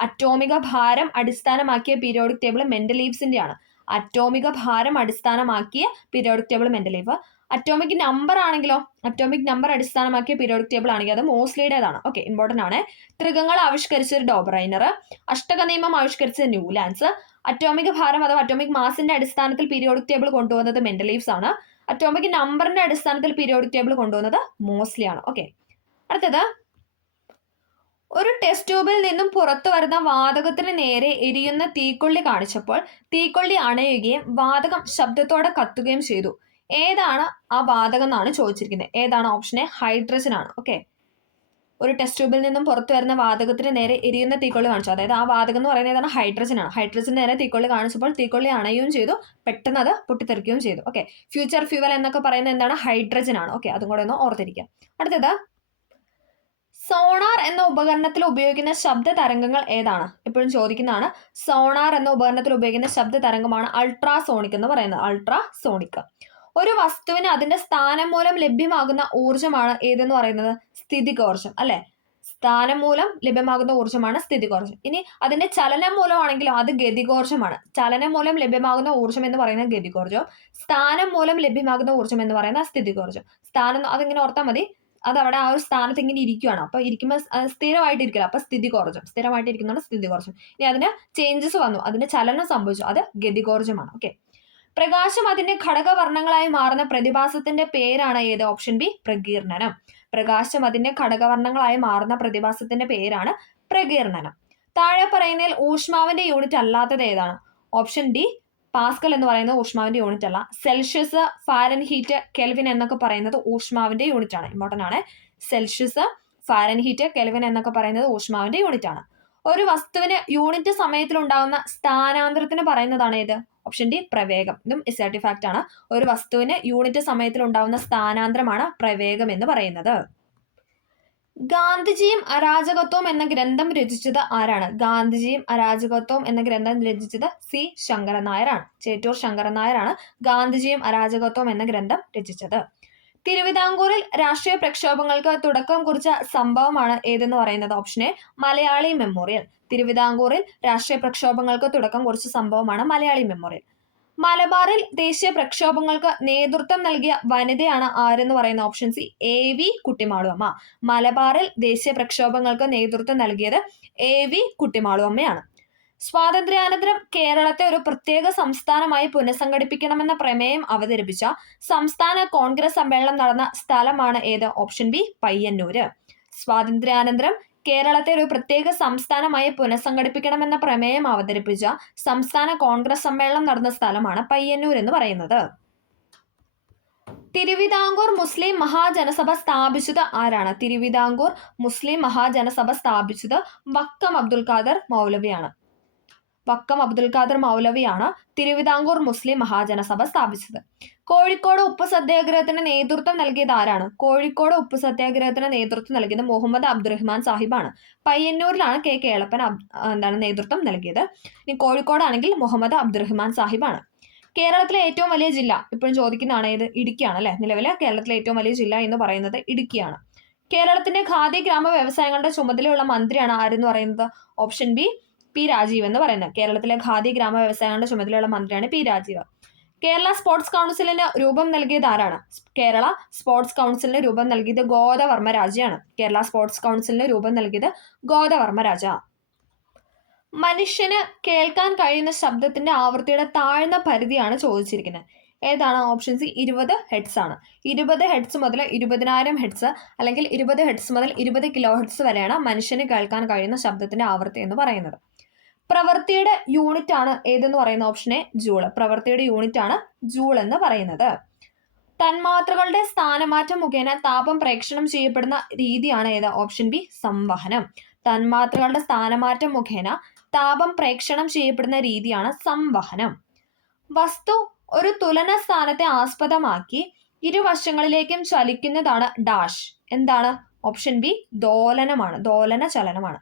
അറ്റോമിക ഭാരം അടിസ്ഥാനമാക്കിയ പീരിയോഡിക് ടേബിൾ മെൻഡലീവ്സിന്റെ ആണ്. അറ്റോമിക ഭാരം അടിസ്ഥാനമാക്കിയ periodic table Mendeleev. Atomic number ആണെങ്കിലോ? അറ്റോമിക് നമ്പർ അടിസ്ഥാനമാക്കിയ പീരിയോഡിക് ടേബിൾ ആണെങ്കിൽ അത് മോസ്ലിയുടേതാണ്. ഓക്കെ, ഇമ്പോർട്ടന്റ് ആണ്. തൃഗങ്ങൾ ആവിഷ്കരിച്ചത് ഡോബ്രൈനർ. അഷ്ടക നിയമം ആവിഷ്കരിച്ചത് ന്യൂലാൻഡ്സ്. അറ്റോമിക് ഭാരം അഥവാ അറ്റോമിക് മാസിന്റെ അടിസ്ഥാനത്തിൽ പീരിയോഡിക് ടേബിൾ കൊണ്ടുവന്നത് മെൻഡലീവ്സ് ആണ്. അറ്റോമിക് നമ്പറിന്റെ അടിസ്ഥാനത്തിൽ പീരിയോഡിക് ടേബിൾ കൊണ്ടുവന്നത് മോസ്ലി ആണ്. ഓക്കെ, അടുത്തത്, ഒരു ടെസ്റ്റ് ട്യൂബിൽ നിന്നും പുറത്തു വരുന്ന വാതകത്തിന് നേരെ എരിയുന്ന തീക്കൊള്ളി കാണിച്ചപ്പോൾ തീക്കൊള്ളി അണയുകയും വാതകം ശബ്ദത്തോടെ കത്തുകയും ചെയ്തു. ഏതാണ് ആ വാതകം എന്നാണ് ചോദിച്ചിരിക്കുന്നത്. ഏതാണ്? ഓപ്ഷൻ എ ഹൈഡ്രജൻ ആണ്. ഓക്കെ, ഒരു ടെസ്റ്റ് ട്യൂബിൽ നിന്നും പുറത്തു വരുന്ന വാതകത്തിന് നേരെ എരിയുന്ന തീക്കൊള്ളി കാണിച്ചു. അതായത് ആ വാതകം എന്ന് പറയുന്നത് ഏതാണ്? ഹൈഡ്രജൻ ആണ്. ഹൈഡ്രജൻ നേരെ തീക്കൊള്ളി കാണിച്ചപ്പോൾ തീക്കൊള്ളി അണയുകയും ചെയ്തു, പെട്ടെന്ന് അത് പൊട്ടിത്തെറിക്കുകയും ചെയ്തു. ഓക്കെ, ഫ്യൂച്ചർ ഫ്യൂവൽ എന്നൊക്കെ പറയുന്നത് എന്താണ്? ഹൈഡ്രജൻ ആണ്. ഓക്കെ, അതും കൂടെ ഒന്ന് ഓർത്തിരിക്കുക. അടുത്തത്, സോണാർ എന്ന ഉപകരണത്തിൽ ഉപയോഗിക്കുന്ന ശബ്ദ തരംഗങ്ങൾ ഏതാണ്? എപ്പോഴും ചോദിക്കുന്നതാണ്. സോണാർ എന്ന ഉപകരണത്തിൽ ഉപയോഗിക്കുന്ന ശബ്ദ തരംഗമാണ് അൾട്രാസോണിക് എന്ന് പറയുന്നത്. അൾട്രാസോണിക്. ഒരു വസ്തുവിന് അതിന്റെ സ്ഥാനം മൂലം ലഭ്യമാകുന്ന ഊർജ്ജമാണ് ഏതെന്ന് പറയുന്നത്? സ്ഥിതികോർജ്ജം അല്ലെ. സ്ഥാനം മൂലം ലഭ്യമാകുന്ന ഊർജ്ജമാണ് സ്ഥിതികോർജ്ജം. ഇനി അതിന്റെ ചലനം മൂലമാണെങ്കിലോ അത് ഗതികോർജ്ജമാണ്. ചലനം മൂലം ലഭ്യമാകുന്ന ഊർജ്ജം എന്ന് പറയുന്നത് ഗതികോർജ്ജം. സ്ഥാനം മൂലം ലഭ്യമാകുന്ന ഊർജ്ജം എന്ന് പറയുന്നത് സ്ഥിതികോർജ്ജം. സ്ഥാനം അതിങ്ങനെ ഓർത്താൽ മതി. അതവിടെ ആ ഒരു സ്ഥാനത്ത് ഇങ്ങനെ ഇരിക്കുകയാണ്. അപ്പൊ ഇരിക്കുമ്പോൾ സ്ഥിരമായിട്ടിരിക്കില്ല. അപ്പൊ സ്ഥിതികോർജ്ജം. സ്ഥിരമായിട്ടിരിക്കുന്നതാണ് സ്ഥിതികോർജ്ജം. ഇനി അതിന് ചേഞ്ചസ് വന്നു, അതിന് ചലനം സംഭവിച്ചു, അത് ഗതികോർജ്ജമാണ്. ഓക്കെ, പ്രകാശം അതിന്റെ ഘടകവർണ്ണങ്ങളായി മാറുന്ന പ്രതിഭാസത്തിന്റെ പേരാണ് ഏത്? ഓപ്ഷൻ ബി പ്രകീർണനം. പ്രകാശം അതിന്റെ ഘടകവർണ്ണങ്ങളായി മാറുന്ന പ്രതിഭാസത്തിന്റെ പേരാണ് പ്രകീർണനം. താഴെ പറയുന്നതിൽ ഊഷ്മാവിന്റെ യൂണിറ്റ് അല്ലാത്തത് ഏതാണ്? ഓപ്ഷൻ ഡി പാസ്കൽ എന്ന് പറയുന്നത് ഊഷ്മാവിന്റെ യൂണിറ്റ് അല്ല. സെൽഷ്യസ്, ഫാരൻഹീറ്റ്, കെൽവിൻ എന്നൊക്കെ പറയുന്നത് ഊഷ്മാവിന്റെ യൂണിറ്റ് ആണ്. ഇമ്പോർട്ടന്റ് ആണ്. സെൽഷ്യസ്, ഫാരൻഹീറ്റ്, കെൽവിൻ എന്നൊക്കെ പറയുന്നത് ഊഷ്മാവിന്റെ യൂണിറ്റ് ആണ്. ഒരു വസ്തുവിന് യൂണിറ്റ് സമയത്തിൽ ഉണ്ടാകുന്ന സ്ഥാനാന്തരത്തിന് പറയുന്നതാണ് ഏത്? ഓപ്ഷൻ ഡി പ്രവേഗം. ഇതും എസ്ആർടി ഫാക്ട് ആണ്. ഒരു വസ്തുവിന് യൂണിറ്റ് സമയത്തിൽ ഉണ്ടാകുന്ന സ്ഥാനാന്തരമാണ് പ്രവേഗം എന്ന് പറയുന്നത്. ഗാന്ധിജിയും അരാജകത്വവും എന്ന ഗ്രന്ഥം രചിച്ചത് ആരാണ്? ഗാന്ധിജിയും അരാജകത്വവും എന്ന ഗ്രന്ഥം രചിച്ചത് സി ശങ്കരൻ നായരാണ്. ചേറ്റൂർ ശങ്കരൻ നായരാണ് ഗാന്ധിജിയും അരാജകത്വവും എന്ന ഗ്രന്ഥം രചിച്ചത്. തിരുവിതാംകൂറിൽ രാഷ്ട്രീയ പ്രക്ഷോഭങ്ങൾക്ക് തുടക്കം കുറിച്ച സംഭവമാണ് ഏതെന്ന് പറയുന്നത്? Option A Malayali memorial. തിരുവിതാംകൂറിൽ രാഷ്ട്രീയ പ്രക്ഷോഭങ്ങൾക്ക് തുടക്കം കുറിച്ച സംഭവമാണ് മലയാളി മെമ്മോറിയൽ. മലബാറിൽ ദേശീയ പ്രക്ഷോഭങ്ങൾക്ക് നേതൃത്വം നൽകിയ വനിതയാണ് ആരെന്ന് പറയുന്ന ഓപ്ഷൻ സി AV കുട്ടിമാളുഅമ്മ. മലബാറിൽ ദേശീയ പ്രക്ഷോഭങ്ങൾക്ക് നേതൃത്വം നൽകിയത് AV കുട്ടിമാളുഅമ്മയാണ്. സ്വാതന്ത്ര്യാനന്തരം കേരളത്തെ ഒരു പ്രത്യേക സംസ്ഥാനമായി പുനഃസംഘടിപ്പിക്കണമെന്ന പ്രമേയം അവതരിപ്പിച്ച സംസ്ഥാന കോൺഗ്രസ് സമ്മേളനം നടന്ന സ്ഥലമാണ് ഏത്? Option B Payyanur. സ്വാതന്ത്ര്യാനന്തരം കേരളത്തെ ഒരു പ്രത്യേക സംസ്ഥാനമായി പുനഃസംഘടിപ്പിക്കണമെന്ന പ്രമേയം അവതരിപ്പിച്ച സംസ്ഥാന കോൺഗ്രസ് സമ്മേളനം നടന്ന സ്ഥലമാണ് പയ്യന്നൂർ എന്ന് പറയുന്നത്. തിരുവിതാംകൂർ മുസ്ലിം മഹാജനസഭ സ്ഥാപിച്ചത് ആരാണ്? തിരുവിതാംകൂർ മുസ്ലിം മഹാജനസഭ സ്ഥാപിച്ചത് വക്കം അബ്ദുൽ ഖാദർ മൗലവിയാണ്. വക്കം അബ്ദുൽ ഖാദർ മൗലവിയാണ് തിരുവിതാംകൂർ മുസ്ലിം മഹാജനസഭ സ്ഥാപിച്ചത്. കോഴിക്കോട് ഉപ്പ് സത്യാഗ്രഹത്തിന് നേതൃത്വം നൽകിയത് ആരാണ്? കോഴിക്കോട് ഉപ്പ് സത്യാഗ്രഹത്തിന് നേതൃത്വം നൽകിയത് മുഹമ്മദ് അബ്ദുറഹ്മാൻ സാഹിബാണ്. പയ്യന്നൂരിലാണ് കേളപ്പൻ നേതൃത്വം നൽകിയത്. ഇനി കോഴിക്കോടാണെങ്കിൽ മുഹമ്മദ് അബ്ദുറഹ്മാൻ സാഹിബാണ്. കേരളത്തിലെ ഏറ്റവും വലിയ ജില്ല ഇപ്പോഴും ചോദിക്കുന്നതാണ് ഏത്? ഇടുക്കിയാണ് അല്ലെ. നിലവിലെ കേരളത്തിലെ ഏറ്റവും വലിയ ജില്ല എന്ന് പറയുന്നത് ഇടുക്കിയാണ്. കേരളത്തിന്റെ ഖാദി ഗ്രാമ വ്യവസായങ്ങളുടെ ചുമതലയുള്ള മന്ത്രിയാണ് ആരെന്ന് പറയുന്നത്? ഓപ്ഷൻ ബി പി രാജീവ് എന്ന് പറയുന്നത്. കേരളത്തിലെ ഖാദി ഗ്രാമ വ്യവസായങ്ങളുടെ ചുമതലയുള്ള മന്ത്രിയാണ് പി രാജീവ്. കേരള സ്പോർട്സ് കൗൺസിലിന് രൂപം നൽകിയത് ആരാണ്? കേരള സ്പോർട്സ് കൗൺസിലിന് രൂപം നൽകിയത് ഗോദവർമ്മ രാജയാണ്. കേരള സ്പോർട്സ് കൗൺസിലിന് രൂപം നൽകിയത് ഗോദവർമ്മ രാജ. മനുഷ്യന് കേൾക്കാൻ കഴിയുന്ന ശബ്ദത്തിന്റെ ആവൃത്തിയുടെ താഴ്ന്ന പരിധിയാണ് ചോദിച്ചിരിക്കുന്നത്. ഏതാണ്? ഓപ്ഷൻ സി 20 ഹെഡ്സ് ആണ്. 20 ഹെഡ്സ് മുതൽ 20,000 ഹെഡ്സ് അല്ലെങ്കിൽ 20 ഹെഡ്സ് മുതൽ 20 കിലോ ഹെഡ്സ് വരെയാണ് മനുഷ്യന് കേൾക്കാൻ കഴിയുന്ന ശബ്ദത്തിന്റെ ആവൃത്തി എന്ന് പറയുന്നത്. പ്രവൃത്തിയുടെ യൂണിറ്റ് ആണ് ഏതെന്ന് പറയുന്ന ഓപ്ഷൻ എ ജൂൾ. പ്രവൃത്തിയുടെ യൂണിറ്റ് ആണ് ജൂൾ എന്ന് പറയുന്നത്. തന്മാത്രകളുടെ സ്ഥാനമാറ്റം മുഖേന താപം പ്രേക്ഷണം ചെയ്യപ്പെടുന്ന രീതിയാണ് ഏത്? ഓപ്ഷൻ ബി സംവഹനം. തന്മാത്രകളുടെ സ്ഥാനമാറ്റം മുഖേന താപം പ്രേക്ഷണം ചെയ്യപ്പെടുന്ന രീതിയാണ് സംവഹനം. വസ്തു ഒരു തുലന സ്ഥാനത്തെ ആസ്പദമാക്കി ഇരുവശങ്ങളിലേക്കും ചലിക്കുന്നതാണ് ഡാഷ്. എന്താണ്? ഓപ്ഷൻ ബി ദോലനമാണ്. ദോലന ചലനമാണ്.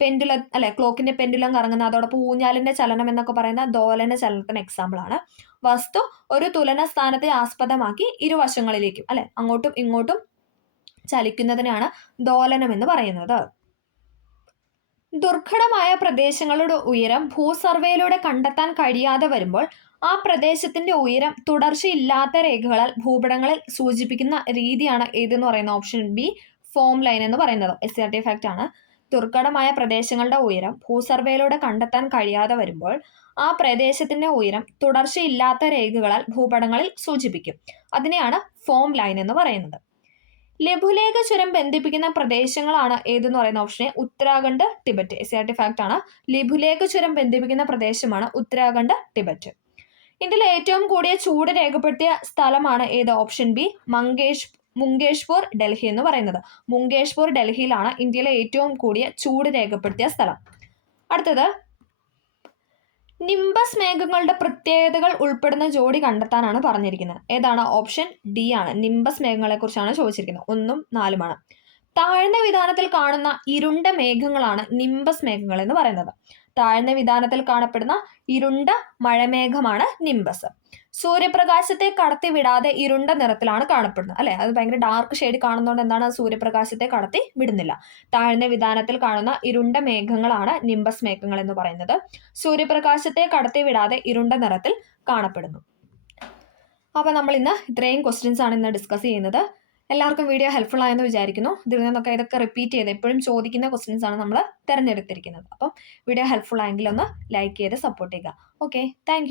പെൻഡുലം അല്ലെ, ക്ലോക്കിന്റെ പെൻഡുലം കറങ്ങുന്ന, അതോടൊപ്പം ഊഞ്ഞാലിന്റെ ചലനം എന്നൊക്കെ പറയുന്ന ദോലന ചലനത്തിന് എക്സാമ്പിൾ ആണ്. വസ്തു ഒരു തുലന സ്ഥാനത്തെ ആസ്പദമാക്കി ഇരുവശങ്ങളിലേക്കും അല്ലെ അങ്ങോട്ടും ഇങ്ങോട്ടും ചലിക്കുന്നതിനാണ് ദോലനം എന്ന് പറയുന്നത്. ദുർഘടമായ പ്രദേശങ്ങളുടെ ഉയരം ഭൂസർവേയിലൂടെ കണ്ടെത്താൻ കഴിയാതെ വരുമ്പോൾ ആ പ്രദേശത്തിന്റെ ഉയരം തുടർച്ചയില്ലാത്ത രേഖകളാൽ ഭൂപടങ്ങളിൽ സൂചിപ്പിക്കുന്ന രീതിയാണ് ഏതെന്ന് പറയുന്ന ഓപ്ഷൻ ബി ഫോം ലൈൻ എന്ന് പറയുന്നത്. SCRT ഫാക്ട് ആണ്. ദുർഘടമായ പ്രദേശങ്ങളുടെ ഉയരം ഭൂസർവേയിലൂടെ കണ്ടെത്താൻ കഴിയാതെ വരുമ്പോൾ ആ പ്രദേശത്തിന്റെ ഉയരം തുടർച്ചയില്ലാത്ത രേഖകളാൽ ഭൂപടങ്ങളിൽ സൂചിപ്പിക്കും. അതിനെയാണ് ഫോം ലൈൻ എന്ന് പറയുന്നത്. ലഘുലേഖ ചുരം ബന്ധിപ്പിക്കുന്ന പ്രദേശങ്ങളാണ് ഏതെന്ന് പറയുന്ന option A Uttarakhand, Tibet. SCRT fact ആണ്. ലഘുലേഖ ചുരം ബന്ധിപ്പിക്കുന്ന പ്രദേശമാണ് ഉത്തരാഖണ്ഡ്, ടിബറ്റ്. ഇന്ത്യയിൽ ഏറ്റവും കൂടിയ ചൂട് രേഖപ്പെടുത്തിയ സ്ഥലമാണ് ഏത്? ഓപ്ഷൻ ബി മുങ്കേഷ്പൂർ, ഡൽഹി എന്ന് പറയുന്നത്. മുങ്കേഷ്പൂർ ഡൽഹിയിലാണ് ഇന്ത്യയിലെ ഏറ്റവും കൂടിയ ചൂട് രേഖപ്പെടുത്തിയ സ്ഥലം. അടുത്തത് നിംബസ് മേഘങ്ങളുടെ പ്രത്യേകതകൾ ഉൾപ്പെടുന്ന ജോഡി കണ്ടെത്താനാണ് പറഞ്ഞിരിക്കുന്നത്. ഏതാണ്? ഓപ്ഷൻ ഡി ആണ്. നിംബസ് മേഘങ്ങളെ കുറിച്ചാണ് ചോദിച്ചിരിക്കുന്നത്. 1ഉം 4ഉമാണ്. താഴ്ന്ന വിധാനത്തിൽ കാണുന്ന ഇരുണ്ട മേഘങ്ങളാണ് നിംബസ് മേഘങ്ങൾ എന്ന് പറയുന്നത്. താഴ്ന്ന വിധാനത്തിൽ കാണപ്പെടുന്ന ഇരുണ്ട മഴമേഘമാണ് നിംബസ്. സൂര്യപ്രകാശത്തെ കടത്തി വിടാതെ ഇരുണ്ട നിറത്തിലാണ് കാണപ്പെടുന്നത് അല്ലെ. അത് ഭയങ്കര ഡാർക്ക് ഷെയ്ഡ് കാണുന്നതുകൊണ്ട് എന്താണ്? സൂര്യപ്രകാശത്തെ കടത്തി വിടുന്നില്ല. താഴ്ന്ന വിധാനത്തിൽ കാണുന്ന ഇരുണ്ട മേഘങ്ങളാണ് നിംബസ് മേഘങ്ങൾ എന്ന് പറയുന്നത്. സൂര്യപ്രകാശത്തെ കടത്തി വിടാതെ ഇരുണ്ട നിറത്തിൽ കാണപ്പെടുന്നു. അപ്പോൾ നമ്മൾ ഇന്ന് ഇത്രയും ക്വസ്റ്റ്യൻസ് ആണ് ഇന്ന് ഡിസ്കസ് ചെയ്യുന്നത്. എല്ലാവർക്കും വീഡിയോ ഹെൽപ്ഫുൾ ആയെന്ന് വിചാരിക്കുന്നു. ഇതിൽ നിന്നൊക്കെ ഇതൊക്കെ റിപ്പീറ്റ് ചെയ്ത് എപ്പോഴും ചോദിക്കുന്ന ക്വസ്റ്റ്യൻസ് ആണ് നമ്മൾ തിരഞ്ഞെടുത്തിരിക്കുന്നത്. അപ്പം വീഡിയോ ഹെൽപ്ഫുൾ ആയെങ്കിൽ ഒന്ന് ലൈക്ക് ചെയ്ത് സപ്പോർട്ട് ചെയ്യുക. Okay, thank